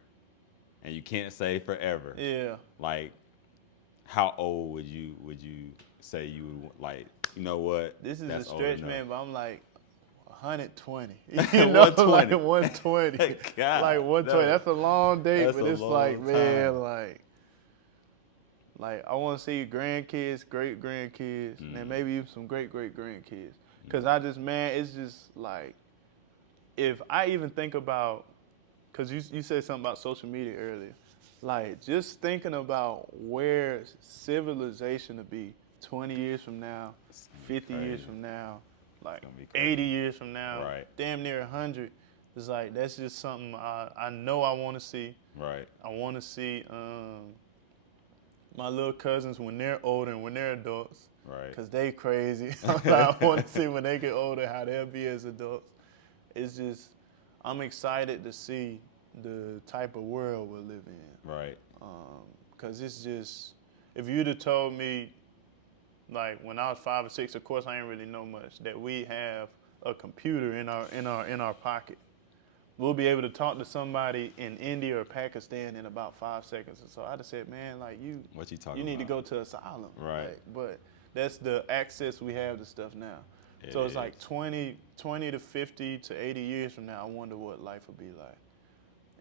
and you can't say forever. Yeah. Like, how old would you say you would, like, you know what? This is that's a old stretch, enough. man, but I'm like 120. You know, 120. like 120. God, like 120. no. That's a long date, That's but a it's long like, man, time. like I want to see grandkids, great grandkids, and maybe even some great grandkids. Cause I just, man, it's just like, if I even think about, cause you said something about social media earlier, like just thinking about where civilization will be 20 years from now, 50 years crazy. from now, like gonna be crazy. 80 years from now, Right. damn near 100. It's like, that's just something I know I want to see. Right. I want to see my little cousins when they're older and when they're adults. Right. Because they crazy. I want to see when they get older how they'll be as adults. It's just, I'm excited to see the type of world we'll live in. Right. Because it's just, if you'd have told me, like when I was 5 or 6, of course I didn't really know much, that we have a computer in our pocket. We'll be able to talk to somebody in India or Pakistan in about 5 seconds. And so I'd have said, man, like What you talking you need to about? go to asylum. Right. Like, but that's the access we have to stuff now. It So it's like is. 20 to 50 to 80 years from now, I wonder what life will be like.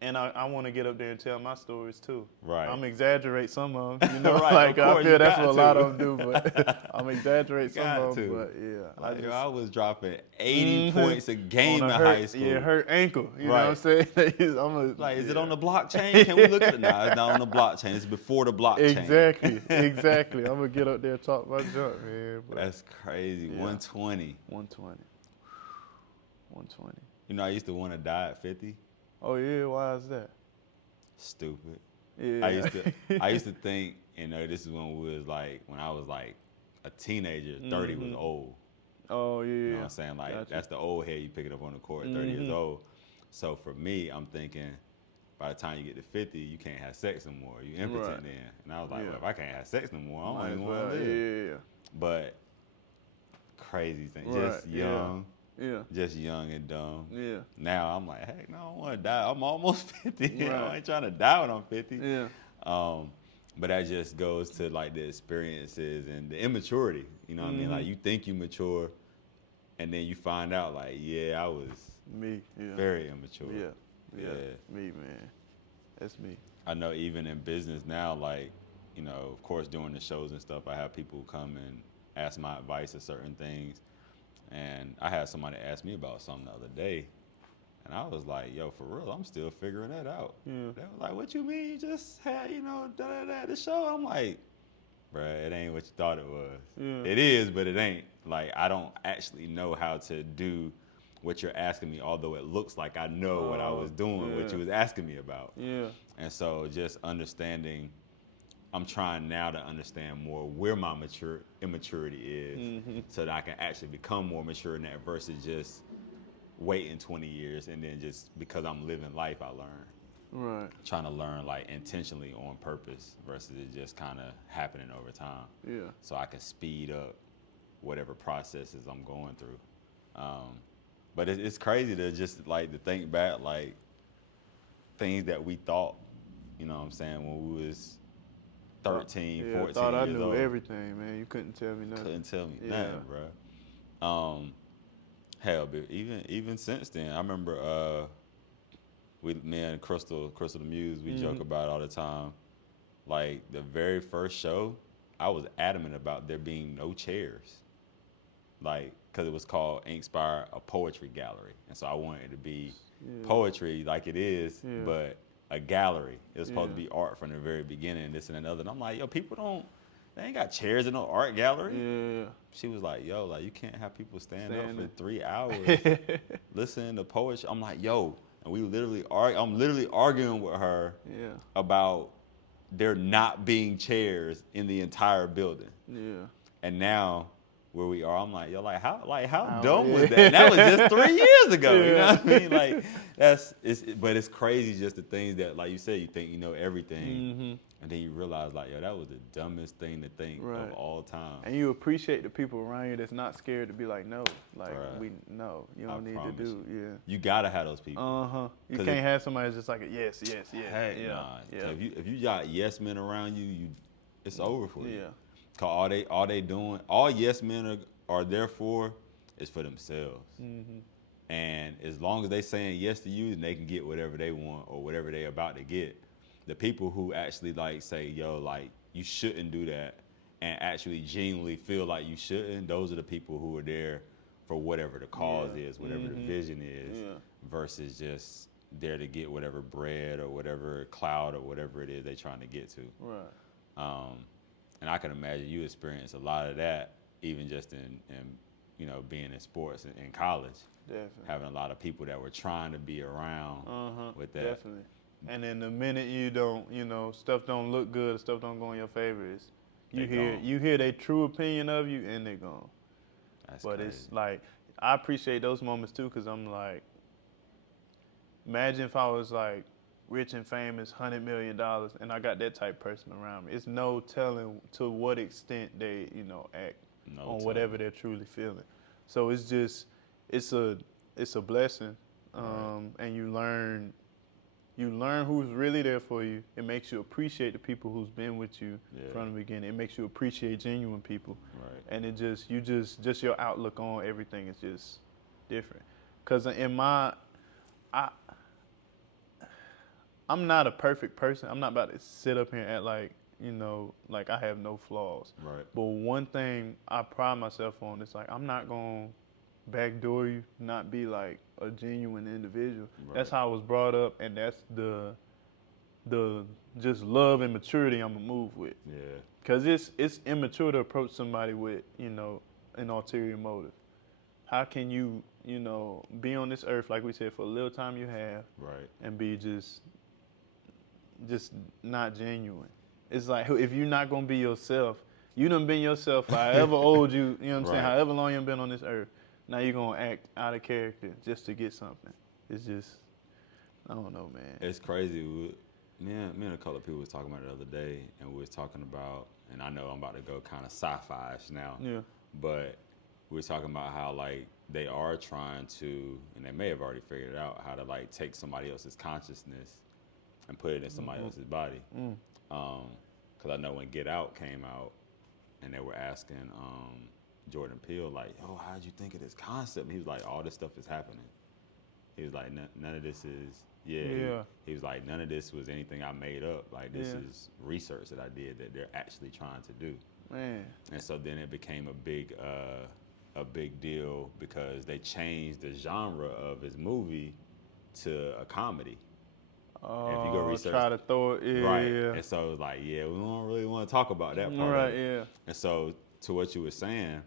And I want to get up there and tell my stories too. Right. I'm exaggerate some of them, you know, Right, like of I course, feel you that's got what a lot to. of them do, but I'm exaggerate some Got of them, to. but yeah. Like, just, I was dropping 80 points a game on in a hurt, high school. Yeah, hurt ankle, you know what I'm Right. saying? Like, is it on the blockchain? Can we look at it? No, it's not on the blockchain. It's before the blockchain. Exactly. I'm going to get up there and talk my junk, man. But That's crazy. Yeah. 120. 120. 120. You know, I used to want to die at 50. Oh, yeah, why is that? Stupid. Yeah. I used to think, you know, this is when I was like a teenager, 30 was old. Oh, yeah. You know what I'm saying? Like, Gotcha. that's the old head you pick it up on the court at 30 years old. So for me, I'm thinking, by the time you get to 50, you can't have sex no more. You impotent Right. then. And I was like, Yeah. well, if I can't have sex no more, I Might don't as even want well. to live. Yeah. But crazy thing, Right, just yeah. young, Yeah. just young and dumb. Yeah. Now I'm like, heck no, I don't want to die. I'm almost 50. You know, Right. I ain't trying to die when I'm 50. Yeah. But that just goes to like the experiences and the immaturity. You know what I mean? Like you think you mature, and then you find out like, yeah, I was Me. Yeah. very immature. Yeah. Me, man. That's me. I know even in business now, like, you know, of course, doing the shows and stuff, I have people come and ask my advice of certain things. And I had somebody ask me about something the other day. And I was like, yo, for real, I'm still figuring that out. Yeah. They was like, what you mean you just had, you know, the show? I'm like, bruh, it ain't what you thought it was. Yeah. It is, but it ain't. Like, I don't actually know how to do what you're asking me, although it looks like I know what I was doing, what yeah. you was asking me about. Yeah. And so just understanding, I'm trying now to understand more where my immaturity is so that I can actually become more mature in that versus just waiting 20 years and then just because I'm living life, I learn. Right. Trying to learn like intentionally on purpose versus it just kind of happening over time. Yeah. So I can speed up whatever processes I'm going through. But it's crazy to just like to think back like things that we thought, you know what I'm saying, when we was 13, Yeah, 14 I thought I years knew old. everything, man. You couldn't tell me nothing. Couldn't tell me Yeah. nothing, bro. Hell, but even since then, I remember me and Crystal the Muse, we joke about it all the time. like the very first show, I was adamant about there being no chairs, like because it was called Inkspire, a poetry gallery, and so I wanted it to be poetry like it is, but a gallery. It was supposed to be art from the very beginning, and this and another. And I'm like, yo, they ain't got chairs in no art gallery. Yeah. She was like, yo, like you can't have people stand up for 3 hours listening to poetry. I'm like, yo, and I'm literally arguing with her about there not being chairs in the entire building. Yeah. And now where we are, I'm like, yo, how dumb was that? And that was just 3 years ago. You know what I mean? Like but it's crazy just the things that, like you said, you think you know everything, and then you realize, like, yo, that was the dumbest thing to think of all time. And you appreciate the people around you that's not scared to be like, no, like you don't need to do. Yeah. You gotta have those people. You can't have somebody that's just like a yes. Heck nah. If you got yes men around you, it's over for you. Yeah. Cause all yes men are there for is for themselves. And as long as they saying yes to you, then they can get whatever they want or whatever they about to get. The people who actually like say, yo, like you shouldn't do that, and actually genuinely feel like you shouldn't, those are the people who are there for whatever the cause is, whatever the vision is, versus just there to get whatever bread or whatever cloud or whatever it is they're trying to get to. Right. And I can imagine you experience a lot of that, even just in being in sports in college. Definitely. Having a lot of people that were trying to be around with that. Definitely. And then the minute you don't, stuff don't look good, or stuff don't go in your favor, you hear their true opinion of you, and they're gone. That's crazy. It's like, I appreciate those moments too, because I'm like, imagine if I was like rich and famous, $100 million, and I got that type of person around me. It's no telling to what extent they, act on whatever they're truly feeling. So it's just, it's a blessing, and you learn who's really there for you. It makes you appreciate the people who's been with you from the beginning. It makes you appreciate genuine people, and it just your outlook on everything is just different. Cause I'm not a perfect person. I'm not about to sit up here and act like, like I have no flaws. Right. But one thing I pride myself on is like, I'm not going to backdoor you, not be like a genuine individual. Right. That's how I was brought up, and that's the just love and maturity I'm going to move with. Yeah. Because it's immature to approach somebody with, an ulterior motive. How can you, be on this earth, like we said, for a little time you have, and be just not genuine? It's like, if you're not going to be yourself, you done been yourself for however old you, you know what I'm saying, however long you've been on this earth. Now you're going to act out of character just to get something. It's just, I don't know, man. It's crazy. Me and a couple of people was talking about it the other day, and we was talking about, and I know I'm about to go kind of sci-fi-ish now, but we were talking about how, like, they are trying to, and they may have already figured it out, how to, like, take somebody else's consciousness and put it in somebody else's body. Because I know when Get Out came out, and they were asking Jordan Peele, like, "Oh, how'd you think of this concept?" And he was like, "All this stuff is happening." He was like, "None of this is, He was like, "None of this was anything I made up. Like, this is research that I did that they're actually trying to do." Man. And so then it became a big deal because they changed the genre of his movie to a comedy. Oh, if you go research, try to throw it, right? And so it was like, we don't really want to talk about that part, right? Yeah. And so to what you were saying,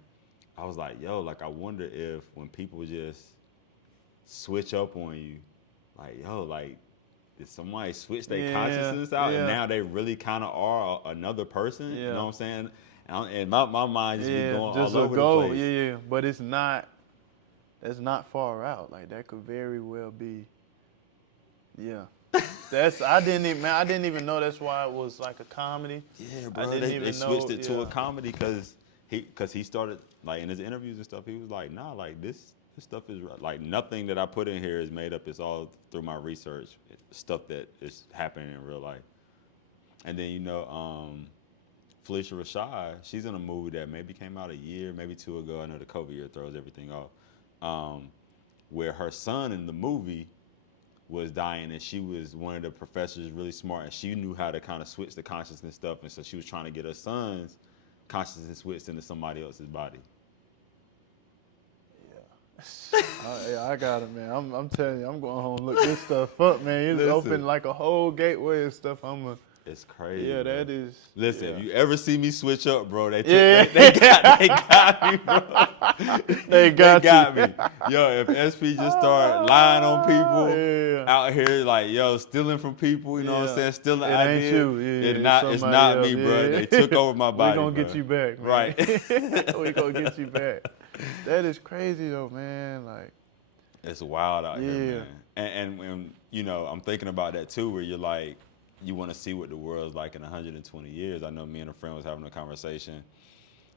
I was like, yo, like I wonder if when people just switch up on you, like, yo, like did somebody switch their consciousness out, and now they really kind of are another person? You know what I'm saying? And my mind just be going just all over the place. Yeah. But it's not far out. Like that could very well be. Yeah. I didn't even know that's why it was like a comedy. Yeah, bro. They switched it to a comedy because he started, like, in his interviews and stuff, he was like, nah, like this stuff is like nothing that I put in here is made up. It's all through my research, stuff that is happening in real life. And then Felicia Rashad, she's in a movie that maybe came out a year, maybe 2 ago. I know the COVID year throws everything off. Where her son in the movie was dying, and she was one of the professors, really smart, and she knew how to kind of switch the consciousness stuff, and so she was trying to get her son's consciousness switched into somebody else's body. Yeah, I got it, man. I'm telling you, I'm going home and look this stuff up, man. It's open like a whole gateway and stuff. It's crazy. Yeah, bro. that is. Listen, yeah. if you ever see me switch up, bro, they got me, bro. They got me. Yo, if SP just start lying on people out here, like, yo, stealing from people, you know what I'm saying? Stealing ideas. Ain't you. Yeah, it's not else. me, bro. They took over my body. We're going to get you back, man. Right. We're going to get you back. That is crazy, though, man. Like, it's wild out here, man. And, you know, I'm thinking about that, too, where you're like, you want to see what the world's like in 120 years. I know me and a friend was having a conversation,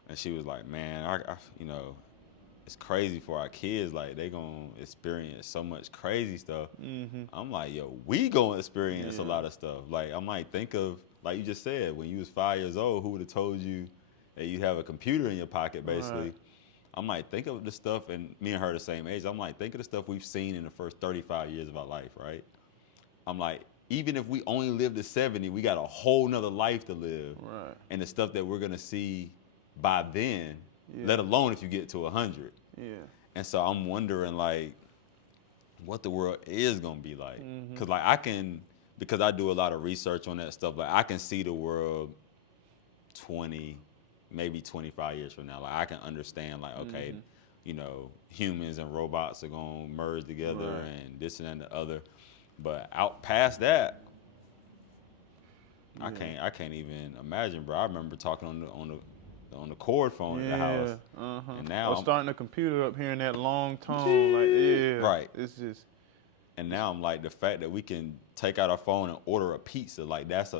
and she was like, man, I you know, it's crazy for our kids. Like, they going to experience so much crazy stuff. Mm-hmm. I'm like, yo, we going to experience a lot of stuff. Like, I'm like, think of, like you just said, when you was 5 years old, who would have told you that you'd have a computer in your pocket, basically? Right. I'm like, think of the stuff, and me and her the same age. I'm like, think of the stuff we've seen in the first 35 years of our life, right? I'm like, even if we only live to 70, we got a whole nother life to live. Right. And the stuff that we're going to see by then, let alone if you get to 100. Yeah. And so I'm wondering, like, what the world is going to be like. Because, like, because I do a lot of research on that stuff, like, I can see the world 20, maybe 25 years from now. Like, I can understand, like, okay, you know, humans and robots are going to merge together and this and the other. But out past that, I can't even imagine, bro. I remember talking on the cord phone in the house, and now I'm starting the computer up, hearing that long tone, like right. It's just, and now I'm like, the fact that we can take out our phone and order a pizza, like that's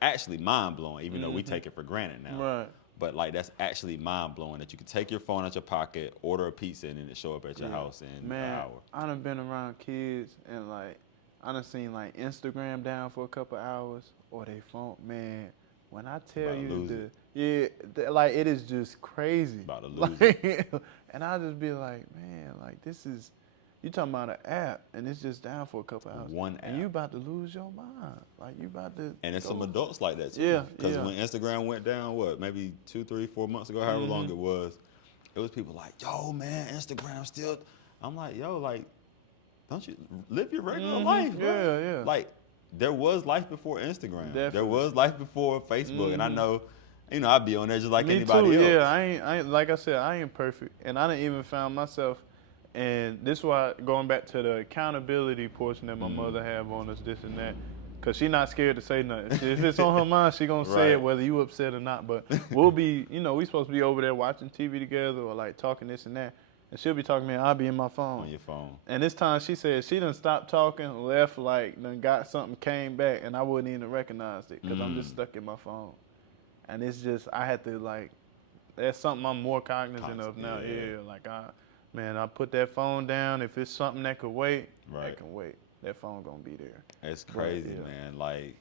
actually mind blowing. Even though we take it for granted now, right? But like that's actually mind blowing that you can take your phone out your pocket, order a pizza, and then it show up at your house in an hour. I done been around kids and like I done seen like Instagram down for a couple hours or they phone. Man, when I tell you like it is just crazy. About to lose it. And I just be like, man, like this is. You talking about an app, and it's just down for a couple hours. One app. And you about to lose your mind. Like, you about to... And it's some adults like that, too. Yeah, because when Instagram went down, maybe 2, 3, 4 months ago, however long it was people like, yo, man, Instagram still... I'm like, yo, like, don't you live your regular life, bro? Yeah. Like, there was life before Instagram. Definitely. There was life before Facebook, and I know, you know, I'd be on there just like Me anybody too, else. Yeah, I ain't, like I said, I ain't perfect. And I done even found myself... And this is why, going back to the accountability portion that my mother have on us, this and that, because she not scared to say nothing. If it's on her mind, she going to say it whether you upset or not. But we'll be, you know, we supposed to be over there watching TV together or like talking this and that. And she'll be talking to me and I'll be in my phone. On your phone. And this time she said she done stopped talking, left, like, done got something, came back, and I wouldn't even recognize it because I'm just stuck in my phone. And it's just, I had to, like, that's something I'm more cognizant of now. Yeah, like I put that phone down. If it's something that could wait, that can wait. That phone gonna be there. It's crazy, man. Like,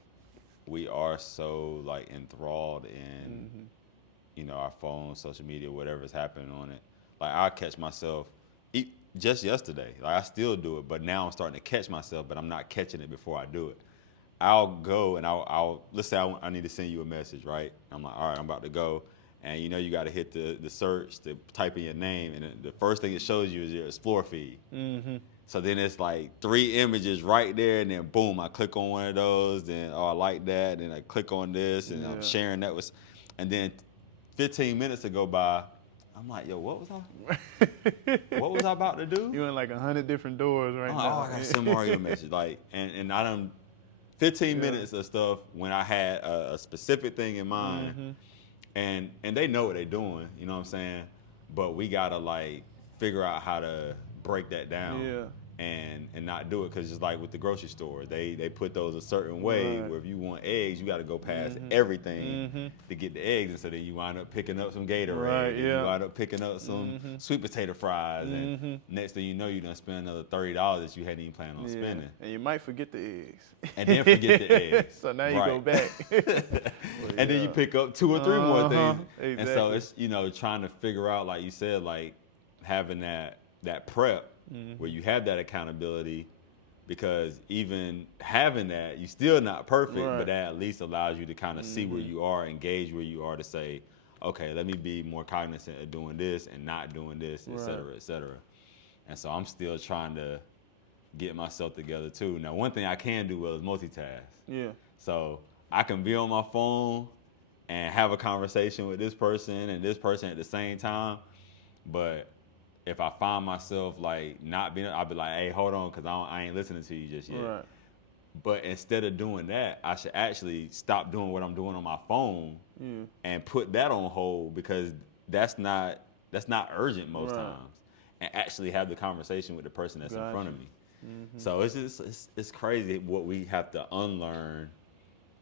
we are so like enthralled in, you know, our phones, social media, whatever's happening on it. Like, I catch myself just yesterday. Like, I still do it, but now I'm starting to catch myself, but I'm not catching it before I do it. I'll go and I'll let's say I need to send you a message, right? I'm like, all right, I'm about to go. And you know you got to hit the search to type in your name, and the first thing it shows you is your Explore feed. So then it's like 3 images right there, and then boom, I click on one of those, then I like that, and I click on this, and I'm sharing that with, and then 15 minutes to go by, I'm like, yo, what was I about to do? You in like 100 different doors now. Oh, I got to send Mario a message, like, and I done 15 minutes of stuff when I had a specific thing in mind. And they know what they're doing, you know what I'm saying? But we gotta like figure out how to break that down and not do it, because it's like with the grocery store, they put those a certain way where if you want eggs, you got to go past everything to get the eggs, and so then you wind up picking up some Gatorade, and you wind up picking up some sweet potato fries, and next thing you know, you done spend another $30 that you hadn't even planned on spending. And you might forget the eggs. And then forget the eggs. So now you go back. And then you pick up 2 or 3 more things. Exactly. And so it's, you know, trying to figure out, like you said, like having that prep where you have that accountability, because even having that, you're still not perfect, Right. but that at least allows you to kind of see where you are and gauge where you are to say, okay, let me be more cognizant of doing this and not doing this, et cetera, et cetera. And so I'm still trying to get myself together too. Now, one thing I can do well is multitask. Yeah. So I can be on my phone and have a conversation with this person and this person at the same time. But if I find myself like not being, I'll be like, hey, hold on, because I ain't listening to you just yet. Right. But instead of doing that, I should actually stop doing what I'm doing on my phone and put that on hold, because that's not urgent most times, and actually have the conversation with the person that's in front of me. So it's just it's crazy what we have to unlearn,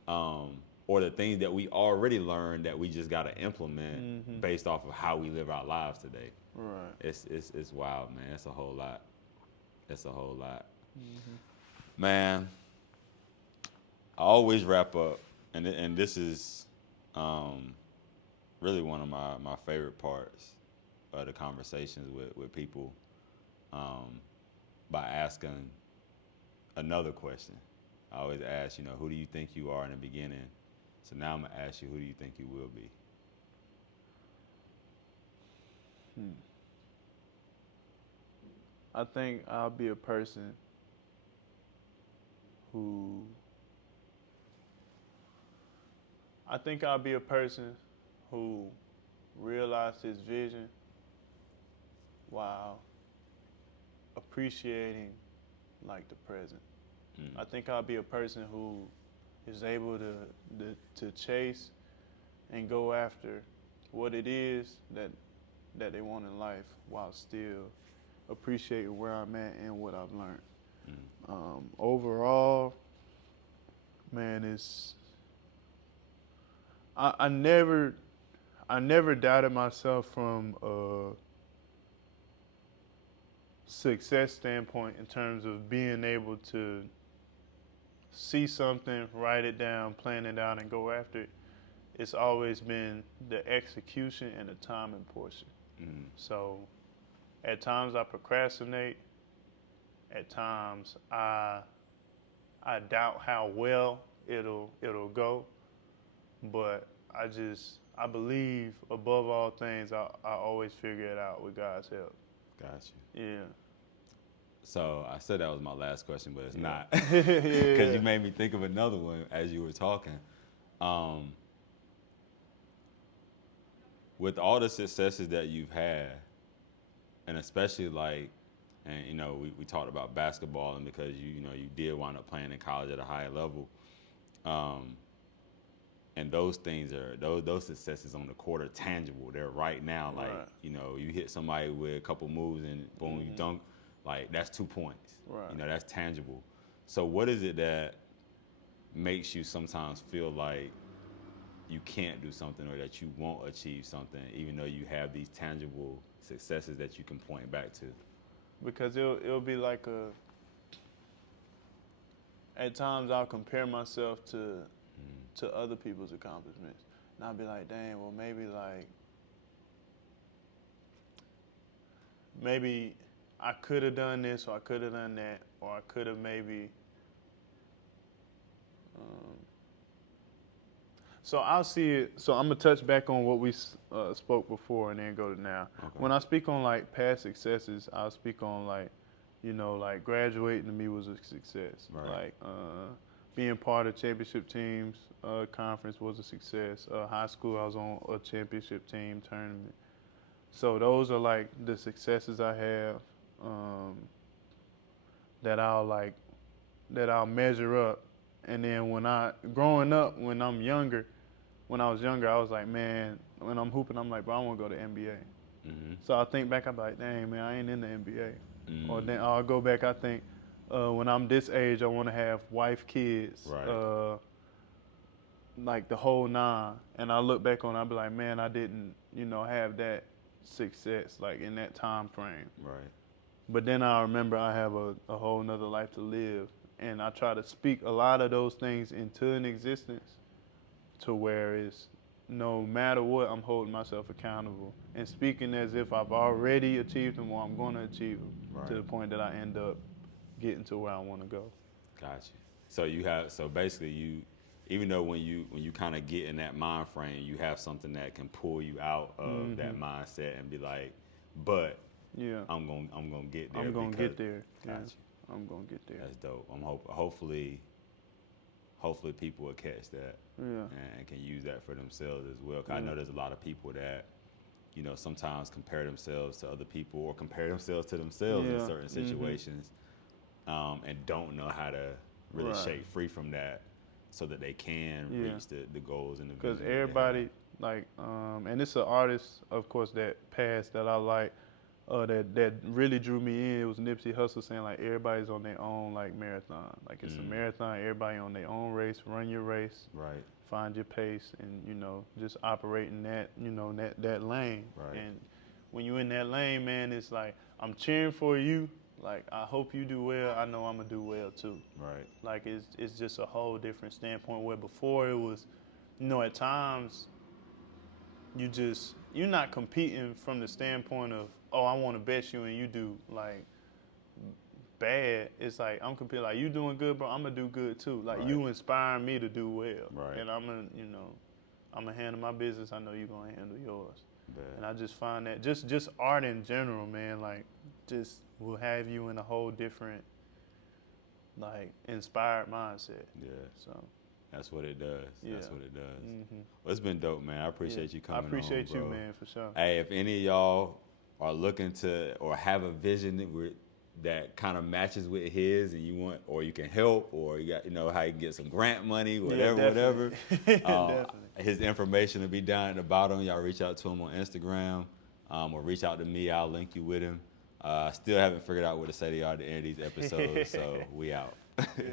or the things that we already learned that we just got to implement based off of how we live our lives today. Right. It's wild, man. It's a whole lot. It's a whole lot. Man, I always wrap up, and this is really one of my favorite parts of the conversations with people, by asking another question. I always ask, who do you think you are in the beginning? So now I'm going to ask you, who do you think you will be? I think I'll be a person who realized his vision while appreciating like the present. I think I'll be a person who is able to chase and go after what it is that they want in life while still appreciating where I'm at and what I've learned. Overall, man, I never doubted myself from a success standpoint in terms of being able to see something, write it down, plan it out, and go after it. It's always been the execution and the timing portion. So at times I procrastinate. At times I doubt how well it'll go. But I believe above all things, I always figure it out with God's help. Got you. Yeah. So I said that was my last question, but it's not. Yeah. Because you made me think of another one as you were talking. With all the successes that you've had, and especially we talked about basketball, and because you did wind up playing in college at a higher level, and those things those successes on the court are tangible. They're right now. Like you hit somebody with a couple moves and boom, you dunk. Like that's 2 points. Right. That's tangible. So what is it that makes you sometimes feel like you can't do something, or that you won't achieve something, even though you have these tangible successes that you can point back to? Because it'll be like at times I'll compare myself to other people's accomplishments. And I'll be like, dang, well maybe I could have done this, or I could have done that, or I could have maybe. So I'll see it. So I'm gonna touch back on what we spoke before, and then go to now. Okay. When I speak on like past successes, I'll speak on like graduating to me was a success. Right. Like being part of championship teams conference was a success. High school, I was on a championship team tournament. So those are like the successes I have that I'll measure up. And then when I was younger, I was like, man, when I'm hooping, I'm like, bro, I want to go to NBA. So I think back, I'm like, dang, man, I ain't in the NBA. Or then I'll go back, I think, when I'm this age, I want to have wife, kids, Right. like the whole nine. And I look back on it, I'll be like, man, I didn't, have that success, like in that time frame. Right. But then I remember I have a whole nother life to live. And I try to speak a lot of those things into an existence to where it's no matter what, I'm holding myself accountable and speaking as if I've already achieved them or I'm going to achieve them to the point that I end up getting to where I want to go. Gotcha. So basically even though when you kind of get in that mind frame, you have something that can pull you out of that mindset and be like, but Yeah. I'm gonna get there. I'm gonna get there. Gotcha. Yeah. I'm gonna get there. That's dope. Hopefully people will catch that and can use that for themselves as well. 'Cause I know there's a lot of people that, you know, sometimes compare themselves to other people or compare themselves to themselves in certain situations, and don't know how to really shake free from that so that they can reach the goals and the vision. Because everybody, like, and it's an artist, of course, that passed that I like, that really drew me in. It was Nipsey Hussle saying, like, everybody's on their own, like, marathon. Like, it's a marathon, everybody on their own race, run your race. Right. Find your pace and, you know, just operate in that, you know, that lane. Right. And when you're in that lane, man, it's like, I'm cheering for you. Like, I hope you do well. I know I'm going to do well, too. Right. Like, it's just a whole different standpoint where before it was, you know, at times you're not competing from the standpoint of, oh, I want to bet you and you do, like, bad. It's like, I'm competing, like, you doing good, bro, I'm going to do good, too. Like, you inspire me to do well. Right. And I'm going to, you know, I'm going to handle my business. I know you're going to handle yours. Bad. And I just find that just art in general, man, like, just will have you in a whole different, like, inspired mindset. Yeah. So that's what it does. Yeah. That's what it does. Mm-hmm. Well, it's been dope, man. I appreciate you coming on, I appreciate you, bro. man, for sure. Hey, if any of y'all are looking to or have a vision that kind of matches with his, and you want, or you can help, or you got, you know, how you can get some grant money, whatever. Definitely. His information will be down at the bottom. Y'all reach out to him on Instagram, or reach out to me. I'll link you with him. Still haven't figured out what to say to y'all at the end of these episodes, so we out. Yeah.